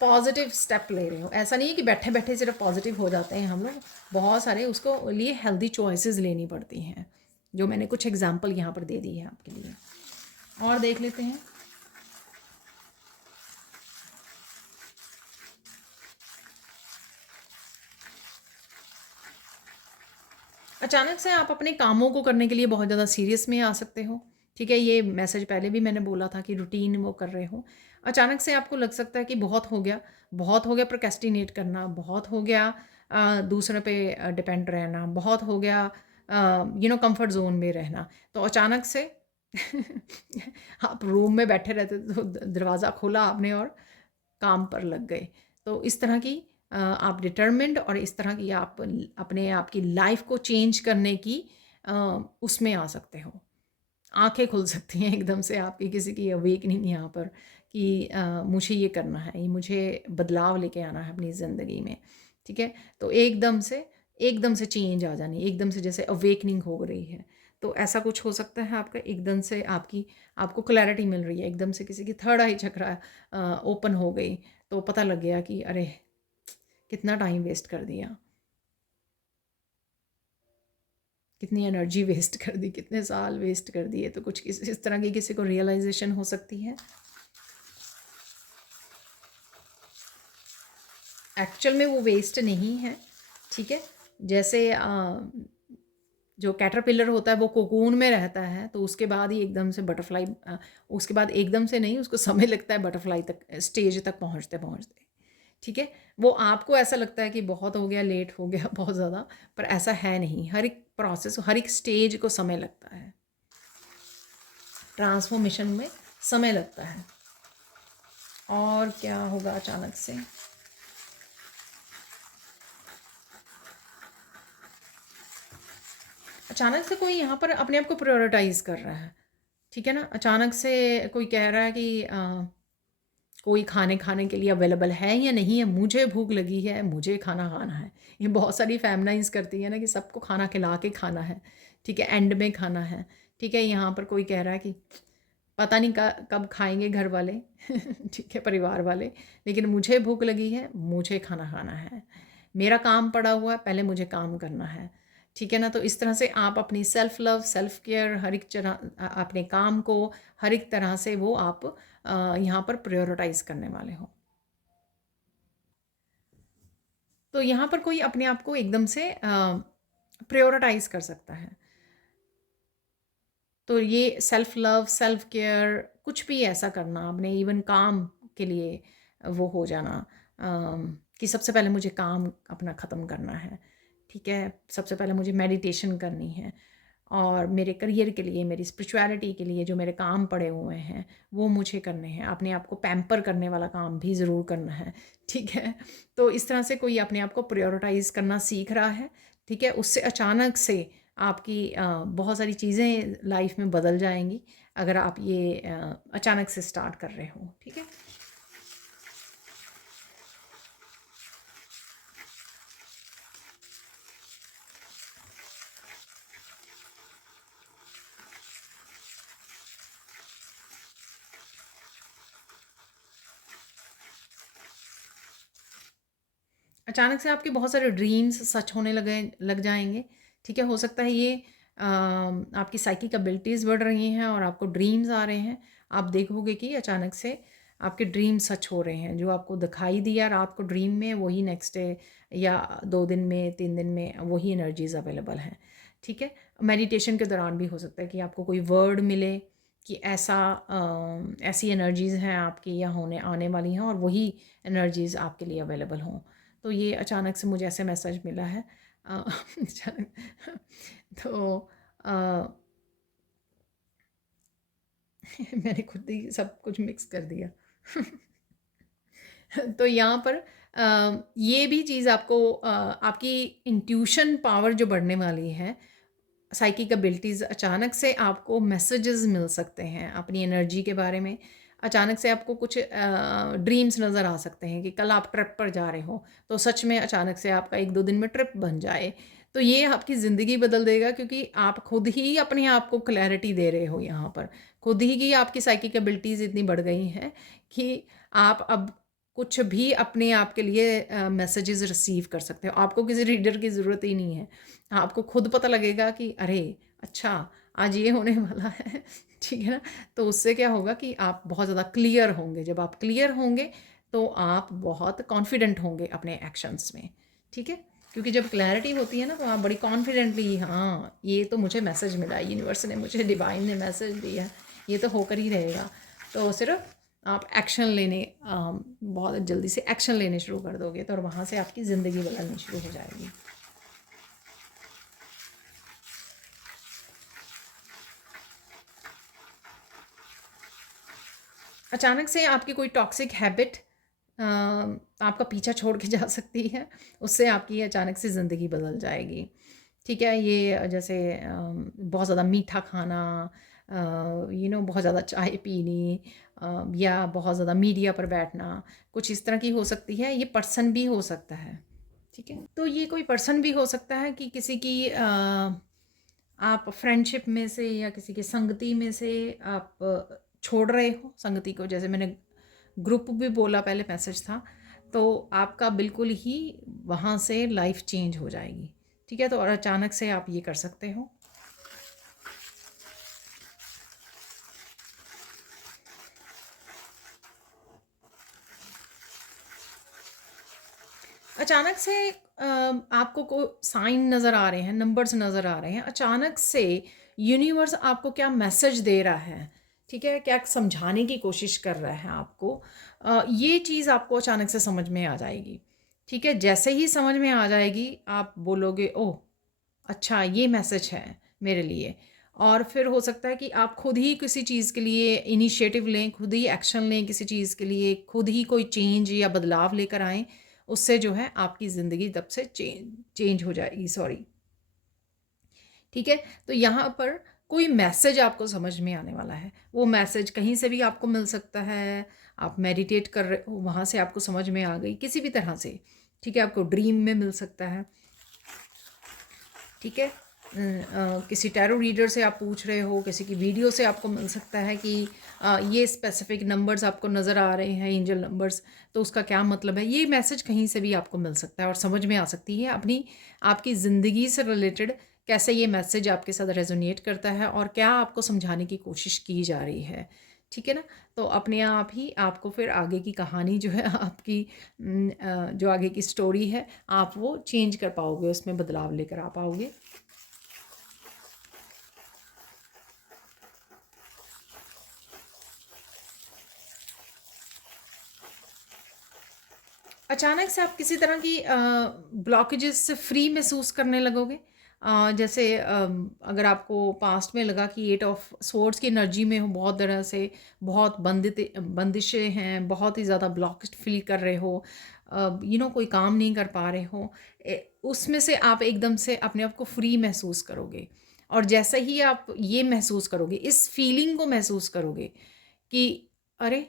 पॉजिटिव स्टेप ले रहे हो। ऐसा नहीं है कि बैठे बैठे सिर्फ पॉजिटिव हो जाते हैं हम लोग, बहुत सारे उसको लिए हेल्दी चॉइसेस लेनी पड़ती हैं, जो मैंने कुछ एग्जांपल यहाँ पर दे दी है आपके लिए। और देख लेते हैं। अचानक से आप अपने कामों को करने के लिए बहुत ज़्यादा सीरियस में आ सकते हो, ठीक है। ये मैसेज पहले भी मैंने बोला था कि रूटीन वो कर रहे हो, अचानक से आपको लग सकता है कि बहुत हो गया, बहुत हो गया प्रोक्रेस्टिनेट करना, बहुत हो गया दूसरे पे डिपेंड रहना, बहुत हो गया कंफर्ट जोन में रहना। तो अचानक से आप रूम में बैठे रहते तो दरवाज़ा खोला आपने और काम पर लग गए। तो इस तरह की आप डिटर्मिन्ड और इस तरह की आप अपने आप की लाइफ को चेंज करने की उसमें आ सकते हो। आंखें खुल सकती हैं एकदम से आपकी, किसी की अवेकनिंग यहाँ पर कि मुझे ये करना है, ये मुझे बदलाव लेके आना है अपनी ज़िंदगी में, ठीक है। तो एकदम से चेंज आ जानी, एकदम से जैसे अवेकनिंग हो रही है। तो ऐसा कुछ हो सकता है आपका, एकदम से आपको क्लैरिटी मिल रही है, एकदम से किसी की थर्ड आई चक्रा ओपन हो गई, तो पता लग गया कि अरे कितना टाइम वेस्ट कर दिया, कितनी एनर्जी वेस्ट कर दी, कितने साल वेस्ट कर दिए। तो कुछ इस तरह की किसी को रियलाइजेशन हो सकती है। एक्चुअल में वो वेस्ट नहीं है, ठीक है। जैसे जो कैटरपिलर होता है वो कोकून में रहता है, तो उसके बाद ही एकदम से बटरफ्लाई, उसके बाद एकदम से नहीं, उसको समय लगता है बटरफ्लाई तक स्टेज तक पहुंचते पहुंचते, ठीक है। वो आपको ऐसा लगता है कि बहुत हो गया, लेट हो गया बहुत ज़्यादा, पर ऐसा है नहीं। हर एक प्रोसेस, हर एक स्टेज को समय लगता है, ट्रांसफॉर्मेशन में समय लगता है। और क्या होगा अचानक से? अचानक से कोई यहाँ पर अपने आप को प्रायोरिटाइज कर रहा है, ठीक है ना। अचानक से कोई कह रहा है कि कोई खाने खाने के लिए अवेलेबल है या नहीं है, मुझे भूख लगी है, मुझे खाना खाना है। ये बहुत सारी फैमिलीज करती है ना कि सबको खाना खिला के खाना है, ठीक है, एंड में खाना है, ठीक है। यहाँ पर कोई कह रहा है कि पता नहीं कब खाएंगे घर वाले ठीक है, परिवार वाले, लेकिन मुझे भूख लगी है, मुझे खाना खाना है, मेरा काम पड़ा हुआ है, पहले मुझे काम करना है, ठीक है ना। तो इस तरह से आप अपनी सेल्फ लव, सेल्फ केयर, हर एक तरह अपने काम को हर एक तरह से वो आप यहाँ पर प्रायोरिटाइज करने वाले हो। तो यहाँ पर कोई अपने आप को एकदम से प्रायोरिटाइज कर सकता है। तो ये सेल्फ लव, सेल्फ केयर, कुछ भी ऐसा करना आपने, इवन काम के लिए वो हो जाना कि सबसे पहले मुझे काम अपना ख़त्म करना है, ठीक है, सबसे पहले मुझे मेडिटेशन करनी है, और मेरे करियर के लिए, मेरी स्पिरिचुअलिटी के लिए जो मेरे काम पड़े हुए हैं वो मुझे करने हैं। अपने आप को पैम्पर करने वाला काम भी ज़रूर करना है, ठीक है। तो इस तरह से कोई अपने आप को प्रायोरिटाइज़ करना सीख रहा है, ठीक है। उससे अचानक से आपकी बहुत सारी चीज़ें लाइफ में बदल जाएंगी अगर आप ये अचानक से स्टार्ट कर रहे हो, ठीक है। अचानक से आपके बहुत सारे ड्रीम्स सच होने लग जाएंगे, ठीक है। हो सकता है ये आपकी साइकिक एबिलिटीज़ बढ़ रही हैं और आपको ड्रीम्स आ रहे हैं। आप देखोगे कि अचानक से आपके ड्रीम सच हो रहे हैं, जो आपको दिखाई दिया रात को ड्रीम में, वही नेक्स्ट डे या 2 दिन में, 3 दिन में वही एनर्जीज अवेलेबल हैं, ठीक है। मेडिटेशन के दौरान भी हो सकता है कि आपको कोई वर्ड मिले कि ऐसी एनर्जीज़ हैं आपकी या होने आने वाली हैं, और वही एनर्जीज़ आपके लिए अवेलेबल हों। तो ये अचानक से मुझे ऐसे मैसेज मिला है तो अ, मैंने खुद ही सब कुछ मिक्स कर दिया तो यहाँ पर ये भी चीज़ आपको आपकी इंट्यूशन पावर जो बढ़ने वाली है, साइकिक एबिलिटीज़, अचानक से आपको मैसेजेस मिल सकते हैं अपनी एनर्जी के बारे में, अचानक से आपको कुछ ड्रीम्स नज़र आ सकते हैं कि कल आप ट्रिप पर जा रहे हो, तो सच में अचानक से आपका 1-2 दिन में ट्रिप बन जाए। तो ये आपकी ज़िंदगी बदल देगा, क्योंकि आप खुद ही अपने आप को क्लैरिटी दे रहे हो यहाँ पर। खुद ही की आपकी साइकिक एबिलिटीज़ इतनी बढ़ गई हैं कि आप अब कुछ भी अपने आप के लिए मैसेजेस रिसीव कर सकते हो। आपको किसी रीडर की ज़रूरत ही नहीं है। आपको खुद पता लगेगा कि अरे! अच्छा, आज ये होने वाला है। ठीक है ना? तो उससे क्या होगा कि आप बहुत ज़्यादा क्लियर होंगे। जब आप क्लियर होंगे, तो आप बहुत कॉन्फिडेंट होंगे अपने एक्शंस में। ठीक है? क्योंकि जब क्लैरिटी होती है ना, तो आप बड़ी कॉन्फिडेंटली, हाँ, ये तो मुझे मैसेज मिला, यूनिवर्स ने मुझे, डिवाइन ने मैसेज दिया, ये तो होकर ही रहेगा। तो सिर्फ आप एक्शन लेने बहुत जल्दी से एक्शन लेने शुरू कर दोगे, तो और वहाँ से आपकी ज़िंदगी बदलनी शुरू हो जाएगी। अचानक से आपकी कोई टॉक्सिक हैबिट आपका पीछा छोड़ के जा सकती है, उससे आपकी अचानक से ज़िंदगी बदल जाएगी। ठीक है? ये जैसे बहुत ज़्यादा मीठा खाना, बहुत ज़्यादा चाय पीनी, या बहुत ज़्यादा मीडिया पर बैठना, कुछ इस तरह की हो सकती है। ये पर्सन भी हो सकता है। ठीक है? तो ये कोई पर्सन भी हो सकता है कि किसी की आप फ्रेंडशिप में से या किसी की संगति में से आप छोड़ रहे हो संगति को। जैसे मैंने ग्रुप भी बोला, पहले मैसेज था, तो आपका बिल्कुल ही वहाँ से लाइफ चेंज हो जाएगी। ठीक है? तो और अचानक से आप ये कर सकते हो। अचानक से आपको को साइन नज़र आ रहे हैं, नंबर्स नज़र आ रहे हैं। अचानक से यूनिवर्स आपको क्या मैसेज दे रहा है, ठीक है? क्या समझाने की कोशिश कर रहा है आपको, ये चीज़ आपको अचानक से समझ में आ जाएगी। ठीक है? जैसे ही समझ में आ जाएगी, आप बोलोगे, ओह! अच्छा, ये मैसेज है मेरे लिए। और फिर हो सकता है कि आप खुद ही किसी चीज़ के लिए इनिशिएटिव लें, खुद ही एक्शन लें किसी चीज़ के लिए, खुद ही कोई चेंज या बदलाव लेकर आएँ। उससे जो है आपकी ज़िंदगी तब से चेंज हो जाएगी, सॉरी। ठीक है? तो यहाँ पर कोई मैसेज आपको समझ में आने वाला है। वो मैसेज कहीं से भी आपको मिल सकता है, आप मेडिटेट कर रहे हो, वहाँ से आपको समझ में आ गई, किसी भी तरह से। ठीक है? आपको ड्रीम में मिल सकता है। ठीक है? किसी टैरो रीडर से आप पूछ रहे हो, किसी की वीडियो से आपको मिल सकता है कि ये स्पेसिफिक नंबर्स आपको नज़र आ रहे हैं, एंजल नंबर्स, तो उसका क्या मतलब है। ये मैसेज कहीं से भी आपको मिल सकता है और समझ में आ सकती है आपकी ज़िंदगी से रिलेटेड कैसे ये मैसेज आपके साथ रेजोनेट करता है और क्या आपको समझाने की कोशिश की जा रही है। ठीक है ना? तो अपने आप ही आपको फिर आगे की कहानी जो है आपकी, जो आगे की स्टोरी है, आप वो चेंज कर पाओगे, उसमें बदलाव लेकर आ पाओगे। अचानक से आप किसी तरह की ब्लॉकेजेस से फ्री महसूस करने लगोगे। जैसे अगर आपको पास्ट में लगा कि 8 ऑफ स्वॉर्ड्स की एनर्जी में हो, बहुत तरह से बहुत बंदिशें हैं, बहुत ही ज़्यादा ब्लॉक्ड फील कर रहे हो, कोई काम नहीं कर पा रहे हो, उसमें से आप एकदम से अपने आप को फ्री महसूस करोगे। और जैसे ही आप ये महसूस करोगे, इस फीलिंग को महसूस करोगे कि अरे,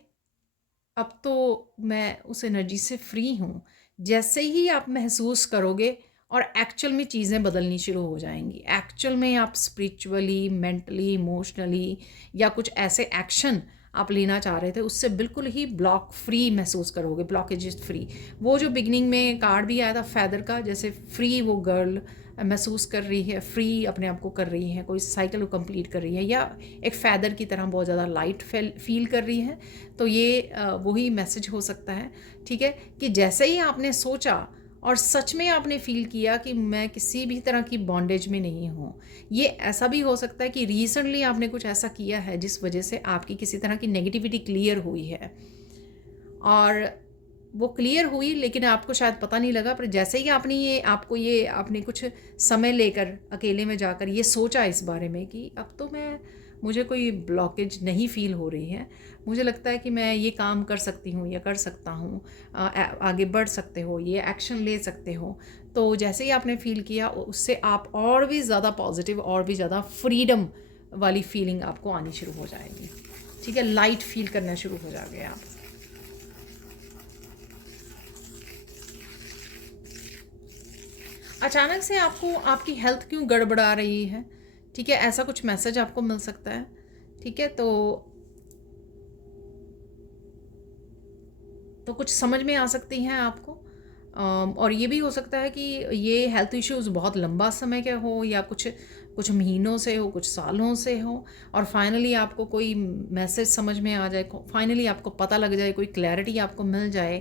अब तो मैं उस एनर्जी से फ्री हूँ। जैसे ही आप महसूस करोगे और एक्चुअल में चीज़ें बदलनी शुरू हो जाएँगी। एक्चुअल में आप स्पिरिचुअली, मेंटली, इमोशनली या कुछ ऐसे एक्शन आप लेना चाह रहे थे, उससे बिल्कुल ही ब्लॉक फ्री महसूस करोगे, ब्लॉकेजेस फ्री। वो जो बिगिनिंग में कार्ड भी आया था फेदर का, जैसे फ्री वो गर्ल महसूस कर रही है, फ्री अपने आप को कर रही है, कोई साइकिल को कंप्लीट कर रही है या एक फेदर की तरह बहुत ज़्यादा लाइट फील कर रही है। तो ये वही मैसेज हो सकता है। ठीक है? कि जैसे ही आपने सोचा और सच में आपने फ़ील किया कि मैं किसी भी तरह की बॉन्डेज में नहीं हूँ। ये ऐसा भी हो सकता है कि रिसेंटली आपने कुछ ऐसा किया है जिस वजह से आपकी किसी तरह की नेगेटिविटी क्लियर हुई है, और वो क्लियर हुई लेकिन आपको शायद पता नहीं लगा, पर जैसे ही आपने कुछ समय लेकर अकेले में जाकर ये सोचा इस बारे में कि अब तो मुझे कोई ब्लॉकेज नहीं फ़ील हो रही है, मुझे लगता है कि मैं ये काम कर सकती हूँ या कर सकता हूँ, आगे बढ़ सकते हो, ये एक्शन ले सकते हो। तो जैसे ही आपने फ़ील किया, उससे आप और भी ज़्यादा पॉजिटिव और भी ज़्यादा फ्रीडम वाली फीलिंग आपको आनी शुरू हो जाएगी। ठीक है, लाइट फील करना शुरू हो जाओगे आप। अचानक से आपको आपकी हेल्थ क्यों गड़बड़ा रही है, ठीक है, ऐसा कुछ मैसेज आपको मिल सकता है। ठीक है, तो कुछ समझ में आ सकती हैं आपको। और ये भी हो सकता है कि ये हेल्थ इश्यूज़ बहुत लंबा समय के हो, या कुछ कुछ महीनों से हो, कुछ सालों से हो, और फाइनली आपको कोई मैसेज समझ में आ जाए, फाइनली आपको पता लग जाए, कोई क्लैरिटी आपको मिल जाए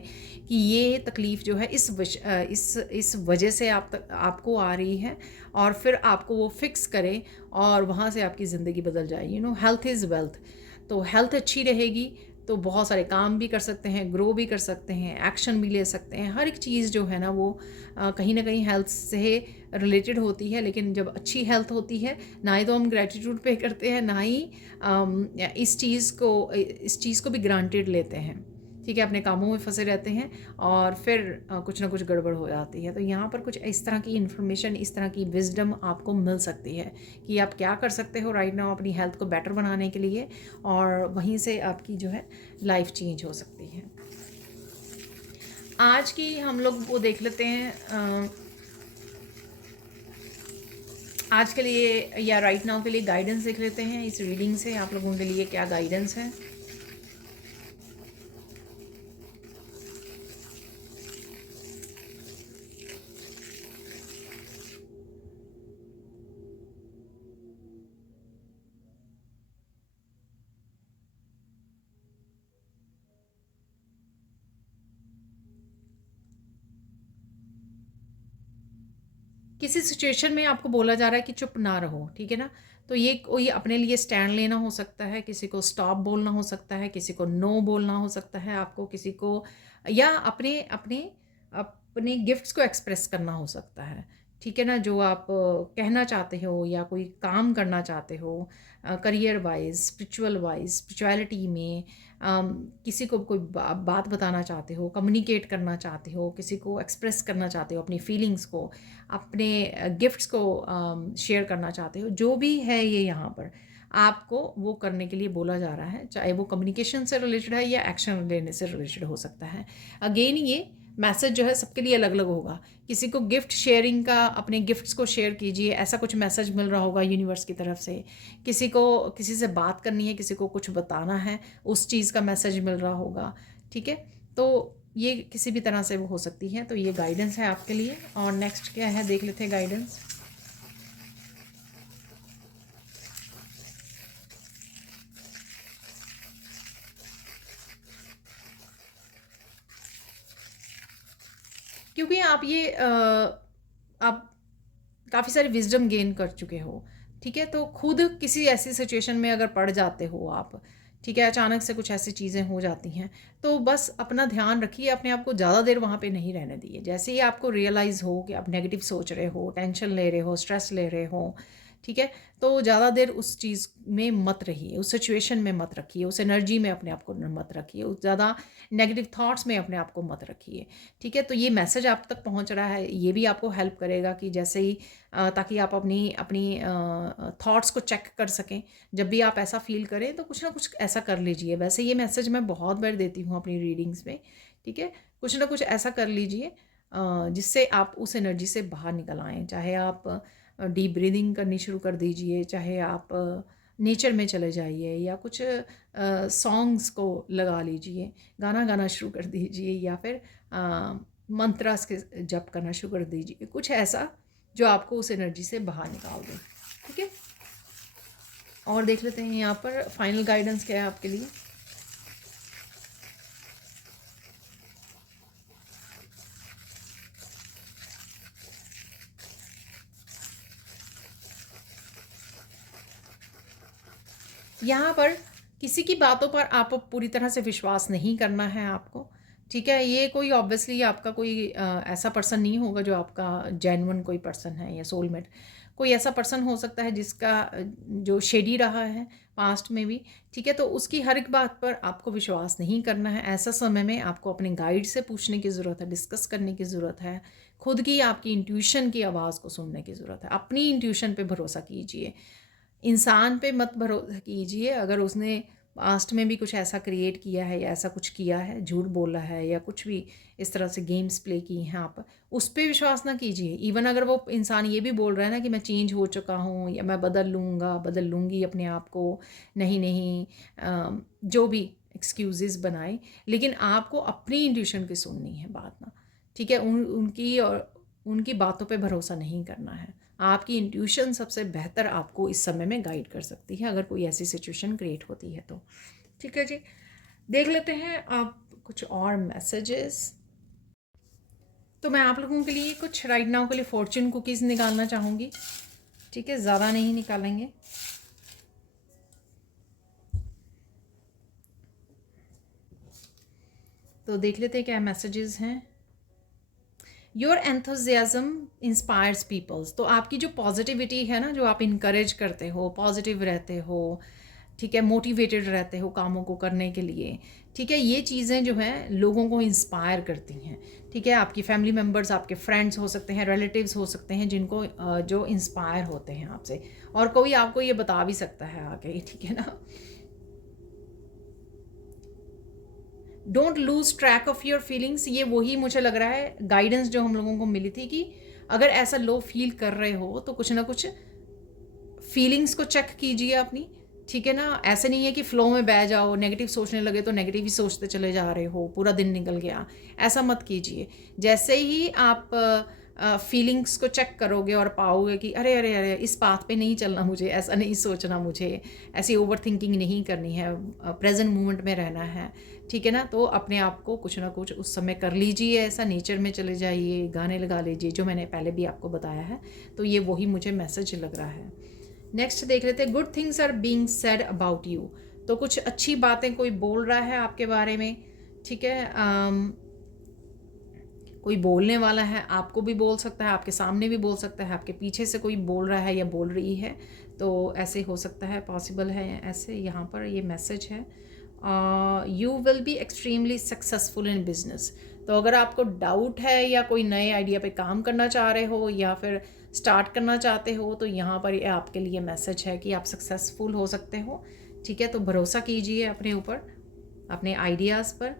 कि ये तकलीफ़ जो है इस वजह से आपको आ रही है, और फिर आपको वो फिक्स करे और वहाँ से आपकी ज़िंदगी बदल जाए। Health is wealth. तो हेल्थ अच्छी रहेगी तो बहुत सारे काम भी कर सकते हैं, ग्रो भी कर सकते हैं, एक्शन भी ले सकते हैं। हर एक चीज़ जो है ना वो कहीं ना कहीं हेल्थ से रिलेटेड होती है। लेकिन जब अच्छी हेल्थ होती है, ना ही तो हम ग्रेटिट्यूड पे करते हैं, ना ही इस चीज़ को भी ग्रांटेड लेते हैं। ठीक है, अपने कामों में फंसे रहते हैं और फिर कुछ ना कुछ गड़बड़ हो जाती है। तो यहाँ पर कुछ इस तरह की इन्फॉर्मेशन, इस तरह की विजडम आपको मिल सकती है कि आप क्या कर सकते हो राइट नाउ अपनी हेल्थ को बेटर बनाने के लिए, और वहीं से आपकी जो है लाइफ चेंज हो सकती है। आज की हम लोग वो देख लेते हैं, आज के लिए या राइट नाउ के लिए गाइडेंस देख लेते हैं। इस रीडिंग से आप लोगों के लिए क्या गाइडेंस है। किसी सिचुएशन में आपको बोला जा रहा है कि चुप ना रहो, ठीक है ना। तो ये कोई अपने लिए स्टैंड लेना हो सकता है, किसी को स्टॉप बोलना हो सकता है, किसी को नो बोलना हो सकता है आपको, किसी को, या अपने अपने अपने गिफ्ट्स को एक्सप्रेस करना हो सकता है। ठीक है ना, जो आप कहना चाहते हो या कोई काम करना चाहते हो, career wise, spiritual wise, spirituality में, किसी को कोई बात बताना चाहते हो, कम्युनिकेट करना चाहते हो, किसी को एक्सप्रेस करना चाहते हो अपनी फीलिंग्स को, अपने गिफ्ट्स को शेयर करना चाहते हो, जो भी है ये यहाँ पर आपको वो करने के लिए बोला जा रहा है। चाहे वो कम्युनिकेशन से रिलेटेड है या एक्शन लेने से रिलेटेड हो सकता है। अगेन ये मैसेज जो है सबके लिए अलग अलग होगा। किसी को गिफ्ट शेयरिंग का, अपने गिफ्ट्स को शेयर कीजिए, ऐसा कुछ मैसेज मिल रहा होगा यूनिवर्स की तरफ से। किसी को किसी से बात करनी है, किसी को कुछ बताना है, उस चीज़ का मैसेज मिल रहा होगा। ठीक है, तो ये किसी भी तरह से वो हो सकती है। तो ये गाइडेंस है आपके लिए। और नेक्स्ट क्या है देख लेते हैं गाइडेंस। क्योंकि आप काफ़ी सारी विजडम गेन कर चुके हो, ठीक है, तो खुद किसी ऐसी सिचुएशन में अगर पड़ जाते हो आप, ठीक है, अचानक से कुछ ऐसी चीज़ें हो जाती हैं, तो बस अपना ध्यान रखिए, अपने आप को ज़्यादा देर वहाँ पे नहीं रहने दिए। जैसे ही आपको रियलाइज़ हो कि आप नेगेटिव सोच रहे हो, टेंशन ले रहे हो, स्ट्रेस ले रहे हो, ठीक है, तो ज़्यादा देर उस चीज़ में मत रहिए, उस सिचुएशन में मत रखिए, उस एनर्जी में अपने आप को मत रखिए, उस ज़्यादा नेगेटिव थॉट्स में अपने आप को मत रखिए। ठीक है, तो ये मैसेज आप तक पहुंच रहा है, ये भी आपको हेल्प करेगा कि जैसे ही ताकि आप अपनी अपनी थॉट्स को चेक कर सकें। जब भी आप ऐसा फील करें तो कुछ ना कुछ ऐसा कर लीजिए। वैसे ये मैसेज मैं बहुत बार देती हूँ अपनी रीडिंग्स में, ठीक है, कुछ ना कुछ ऐसा कर लीजिए जिससे आप उस एनर्जी से बाहर निकल आएँ। चाहे आप डीप ब्रीदिंग करनी शुरू कर दीजिए, चाहे आप नेचर में चले जाइए, या कुछ सॉन्ग्स को लगा लीजिए, गाना गाना शुरू कर दीजिए, या फिर मंत्रास के जप करना शुरू कर दीजिए, कुछ ऐसा जो आपको उस एनर्जी से बाहर निकाल दे। ठीक है, और देख लेते हैं यहाँ पर फाइनल गाइडेंस क्या है आपके लिए। यहाँ पर किसी की बातों पर आप पूरी तरह से विश्वास नहीं करना है आपको। ठीक है, ये कोई ऑब्वियसली आपका कोई ऐसा पर्सन नहीं होगा जो आपका जेन्युइन कोई पर्सन है या सोलमेट। कोई ऐसा पर्सन हो सकता है जिसका जो शेडी रहा है पास्ट में भी। ठीक है, तो उसकी हर एक बात पर आपको विश्वास नहीं करना है। ऐसा समय में आपको अपने गाइड से पूछने की ज़रूरत है, डिस्कस करने की ज़रूरत है, खुद की आपकी इंट्यूशन की आवाज़ को सुनने की ज़रूरत है। अपनी इंट्यूशन पे भरोसा कीजिए, इंसान पे मत भरोसा कीजिए। अगर उसने पास्ट में भी कुछ ऐसा क्रिएट किया है या ऐसा कुछ किया है, झूठ बोला है या कुछ भी इस तरह से गेम्स प्ले की हैं आप, उस पे विश्वास ना कीजिए। इवन अगर वो इंसान ये भी बोल रहा है ना कि मैं चेंज हो चुका हूँ या मैं बदल लूँगा, बदल लूँगी अपने आप को, नहीं नहीं, जो भी एक्सक्यूज़ेस बनाए, लेकिन आपको अपनी इंट्यूशन की सुननी है बात ना, ठीक है। उनकी और उनकी बातों पे भरोसा नहीं करना है। आपकी इंट्यूशन सबसे बेहतर आपको इस समय में गाइड कर सकती है अगर कोई ऐसी सिचुएशन क्रिएट होती है तो। ठीक है जी, देख लेते हैं आप कुछ और मैसेजेस। तो मैं आप लोगों के लिए कुछ राइट नाउ के लिए फॉर्च्यून कुकीज़ निकालना चाहूँगी, ठीक है, ज़्यादा नहीं निकालेंगे। तो देख लेते हैं क्या मैसेजेस हैं। योर एंथुजियाज़म इंस्पायर्स पीपल्स, तो आपकी जो पॉजिटिविटी है ना, जो आप इनकरेज करते हो, पॉजिटिव रहते हो, ठीक है, मोटिवेटेड रहते हो कामों को करने के लिए, ठीक है, ये चीज़ें जो हैं लोगों को इंस्पायर करती हैं, ठीक है। आपकी फैमिली मेम्बर्स, आपके फ्रेंड्स हो सकते हैं, रिलेटिव्स हो सकते हैं, जिनको जो इंस्पायर होते हैं आपसे, और कोई आपको ये बता भी सकता है आके, ठीक है ना। Don't lose track of your feelings, ये वही मुझे लग रहा है गाइडेंस जो हम लोगों को मिली थी कि अगर ऐसा लो फील कर रहे हो तो कुछ ना कुछ फीलिंग्स को चेक कीजिए अपनी, ठीक है ना। ऐसे नहीं है कि फ्लो में बह जाओ, नेगेटिव सोचने लगे तो नेगेटिव ही सोचते चले जा रहे हो, पूरा दिन निकल गया, ऐसा मत कीजिए। जैसे ही आप फीलिंग्स को चेक करोगे और पाओगे कि अरे अरे अरे इस पाथ पे नहीं चलना, मुझे ऐसा नहीं सोचना, मुझे ऐसी ओवर थिंकिंग नहीं करनी है, प्रेजेंट मोमेंट में रहना है, ठीक है ना, तो अपने आप को कुछ ना कुछ उस समय कर लीजिए, ऐसा नेचर में चले जाइए, गाने लगा लीजिए, जो मैंने पहले भी आपको बताया है। तो ये वही मुझे मैसेज लग रहा है। नेक्स्ट देख लेते हैं, good things are being said about you, तो कुछ अच्छी बातें कोई बोल रहा है आपके बारे में, ठीक है। कोई बोलने वाला है, आपको भी बोल सकता है, आपके सामने भी बोल सकता है, आपके पीछे से कोई बोल रहा है या बोल रही है, तो ऐसे हो सकता है, पॉसिबल है ऐसे। यहाँ पर ये मैसेज है, you will be extremely successful in business, तो अगर आपको डाउट है या कोई नए आइडिया पे काम करना चाह रहे हो या फिर स्टार्ट करना चाहते हो, तो यहाँ पर ये आपके लिए मैसेज है कि आप सक्सेसफुल हो सकते हो, ठीक है। तो भरोसा कीजिए अपने ऊपर, अपने आइडियाज़ पर।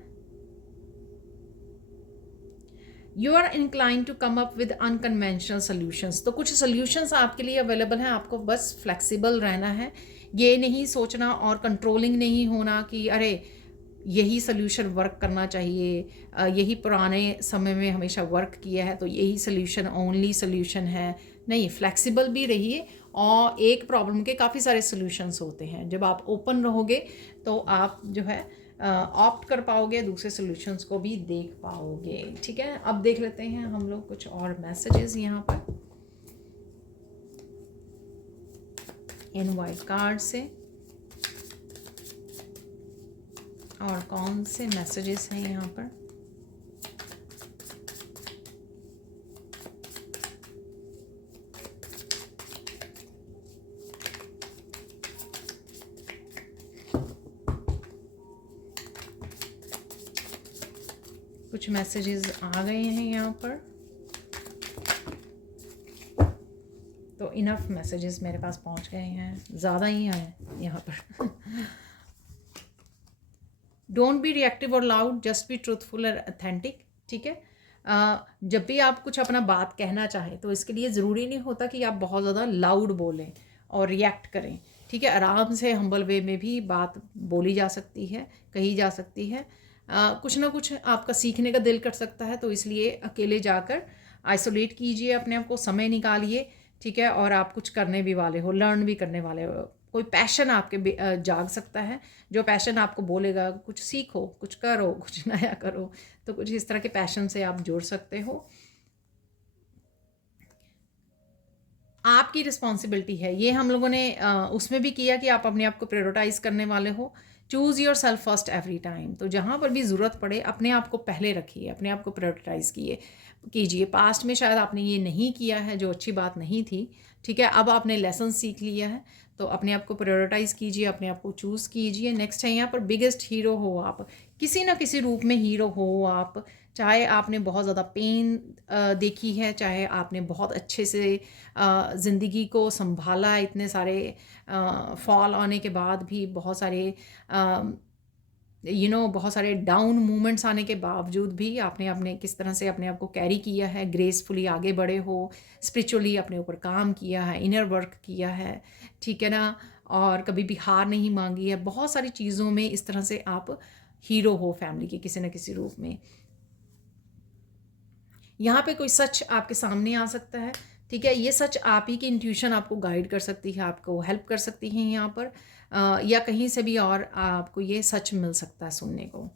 You are incline to come up with unconventional solutions, तो कुछ सोल्यूशंस आपके लिए अवेलेबल हैं, आपको बस फ्लेक्सिबल रहना है। ये नहीं सोचना और कंट्रोलिंग नहीं होना कि अरे यही सोल्यूशन वर्क करना चाहिए, यही पुराने समय में हमेशा वर्क किया है तो यही सोल्यूशन ओनली सोल्यूशन है। नहीं, फ्लेक्सिबल भी रहिए, और एक प्रॉब्लम के काफ़ी सारे सोल्यूशंस होते हैं। जब आप ओपन रहोगे तो आप जो है ऑप्ट कर पाओगे, दूसरे सोल्यूशंस को भी देख पाओगे, ठीक है। अब देख लेते हैं हम लोग कुछ और मैसेजेस यहाँ पर इन वाइट कार्ड से, और कौन से मैसेजेस हैं यहाँ पर। कुछ मैसेजेस आ गए हैं यहाँ पर, तो इनफ मैसेजेस मेरे पास पहुँच गए हैं, ज़्यादा ही आए यहाँ पर। डोंट बी रिएक्टिव और लाउड, जस्ट बी ट्रूथफुल और अथेंटिक, ठीक है। जब भी आप कुछ अपना बात कहना चाहें तो इसके लिए ज़रूरी नहीं होता कि आप बहुत ज़्यादा लाउड बोलें और रिएक्ट करें, ठीक है। आराम से हम्बल वे में भी बात बोली जा सकती है, कही जा सकती है। कुछ ना कुछ आपका सीखने का दिल कर सकता है, तो इसलिए अकेले जाकर आइसोलेट कीजिए अपने आप को, समय निकालिए, ठीक है। और आप कुछ करने भी वाले हो, लर्न भी करने वाले हो, कोई पैशन आपके जाग सकता है, जो पैशन आपको बोलेगा कुछ सीखो, कुछ करो, कुछ नया करो, तो कुछ इस तरह के पैशन से आप जुड़ सकते हो। आपकी रिस्पॉन्सिबिलिटी है ये, हम लोगों ने उसमें भी किया कि आप अपने आप को प्रायोरिटाइज करने वाले हो। Choose your self first every time, तो जहाँ पर भी ज़रूरत पड़े अपने आप को पहले रखिए, अपने आप को प्रायोरिटाइज कीजिए। पास्ट में शायद आपने ये नहीं किया है, जो अच्छी बात नहीं थी, ठीक है। अब आपने लेसन सीख लिया है, तो अपने आप को प्रायोरिटाइज कीजिए, अपने आप को चूज़ कीजिए। नेक्स्ट है यहाँ पर बिगेस्ट हीरो हो आप, किसी ना किसी रूप में हीरो हो आप, चाहे आपने बहुत ज़्यादा पेन देखी है, चाहे आपने बहुत अच्छे से ज़िंदगी को संभाला, इतने सारे फॉल आने के बाद भी बहुत सारे बहुत सारे डाउन मोमेंट्स आने के बावजूद भी आपने अपने किस तरह से अपने आप को कैरी किया है, ग्रेसफुली आगे बढ़े हो, स्पिरिचुअली अपने ऊपर काम किया है, इनर वर्क किया है, ठीक है ना, और कभी भी हार नहीं मांगी है। बहुत सारी चीज़ों में इस तरह से आप हीरो हो फैमिली के किसी न किसी रूप में। यहाँ पे कोई सच आपके सामने आ सकता है, ठीक है। ये सच आप ही की इंट्यूशन आपको गाइड कर सकती है, आपको हेल्प कर सकती है यहाँ पर, या कहीं से भी और आपको ये सच मिल सकता है सुनने को।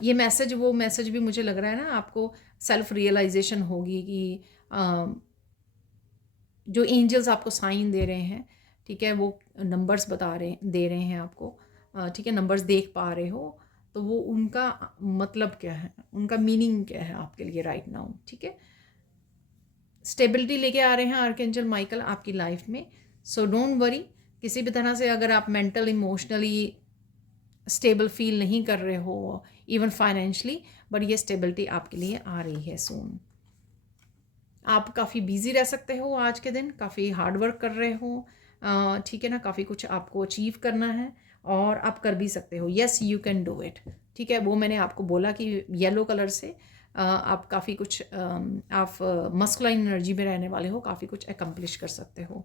ये मैसेज वो मैसेज भी मुझे लग रहा है ना, आपको सेल्फ रियलाइजेशन होगी कि जो एंजल्स आपको साइन दे रहे हैं, ठीक है, वो नंबर्स दे रहे हैं आपको, ठीक है, नंबर्स देख पा रहे हो, तो वो उनका मतलब क्या है, उनका मीनिंग क्या है आपके लिए राइट नाउ, ठीक है। स्टेबिलिटी लेके आ रहे हैं आर्कएंजल माइकल आपकी लाइफ में। सो डोंट वरी, किसी भी तरह से अगर आप मेंटल इमोशनली स्टेबल फील नहीं कर रहे हो, इवन फाइनेंशली, बट ये स्टेबिलिटी आपके लिए आ रही है सून। आप काफ़ी बिजी रह सकते हो आज के दिन, काफ़ी हार्ड वर्क कर रहे हो, ठीक है ना, काफ़ी कुछ आपको अचीव करना है और आप कर भी सकते हो। Yes you can do it, ठीक है। वो मैंने आपको बोला कि येलो कलर से आप काफ़ी कुछ आप मस्कुलाइन एनर्जी में रहने वाले हो, काफ़ी कुछ एकम्प्लिश कर सकते हो।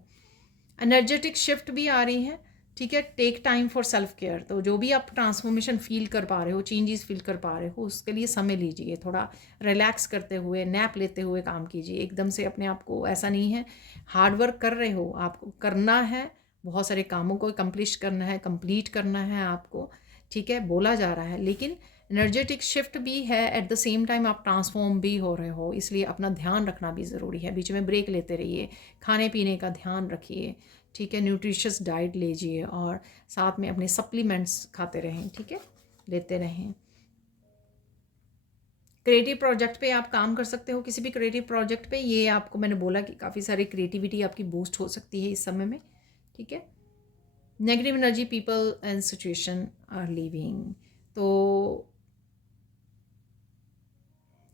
एनर्जेटिक शिफ्ट भी आ रही है, ठीक है। Take time for self care, तो जो भी आप ट्रांसफॉर्मेशन फील कर पा रहे हो, चेंजेस फील कर पा रहे हो, उसके लिए समय लीजिए, थोड़ा रिलैक्स करते हुए, नैप लेते हुए काम कीजिए। एकदम से अपने आप को, ऐसा नहीं है, हार्ड वर्क कर रहे हो, आपको करना है, बहुत सारे कामों को अकम्प्लिश करना है, कंप्लीट करना है आपको, ठीक है, बोला जा रहा है, लेकिन एनर्जेटिक शिफ्ट भी है, एट द सेम टाइम आप ट्रांसफॉर्म भी हो रहे हो, इसलिए अपना ध्यान रखना भी ज़रूरी है। बीच में ब्रेक लेते रहिए, खाने पीने का ध्यान रखिए, ठीक है, न्यूट्रिशियस डाइट लीजिए और साथ में अपने सप्लीमेंट्स खाते रहें, ठीक है, लेते रहें। क्रिएटिव प्रोजेक्ट पे आप काम कर सकते हो, किसी भी क्रिएटिव प्रोजेक्ट पे, ये आपको मैंने बोला कि काफ़ी सारी क्रिएटिविटी आपकी बूस्ट हो सकती है इस समय में, ठीक है। Negative energy people and situation are living, तो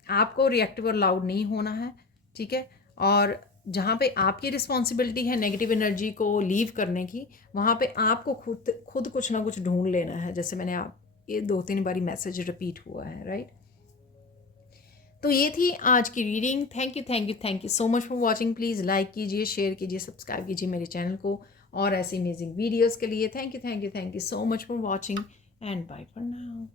आपको रिएक्टिव और लाउड नहीं होना है, ठीक है। और जहाँ पे आपकी रिस्पॉन्सिबिलिटी है नेगेटिव एनर्जी को लीव करने की, वहाँ पे आपको खुद खुद कुछ ना कुछ ढूंढ लेना है, जैसे मैंने आप ये 2-3 बारी मैसेज रिपीट हुआ है, राइट। तो ये थी आज की reading. Thank you so much for watching. Please like कीजिए, शेयर कीजिए, सब्सक्राइब कीजिए मेरे चैनल को और ऐसी अमेजिंग वीडियोज़ के लिए। Thank you so much for watching and bye for now.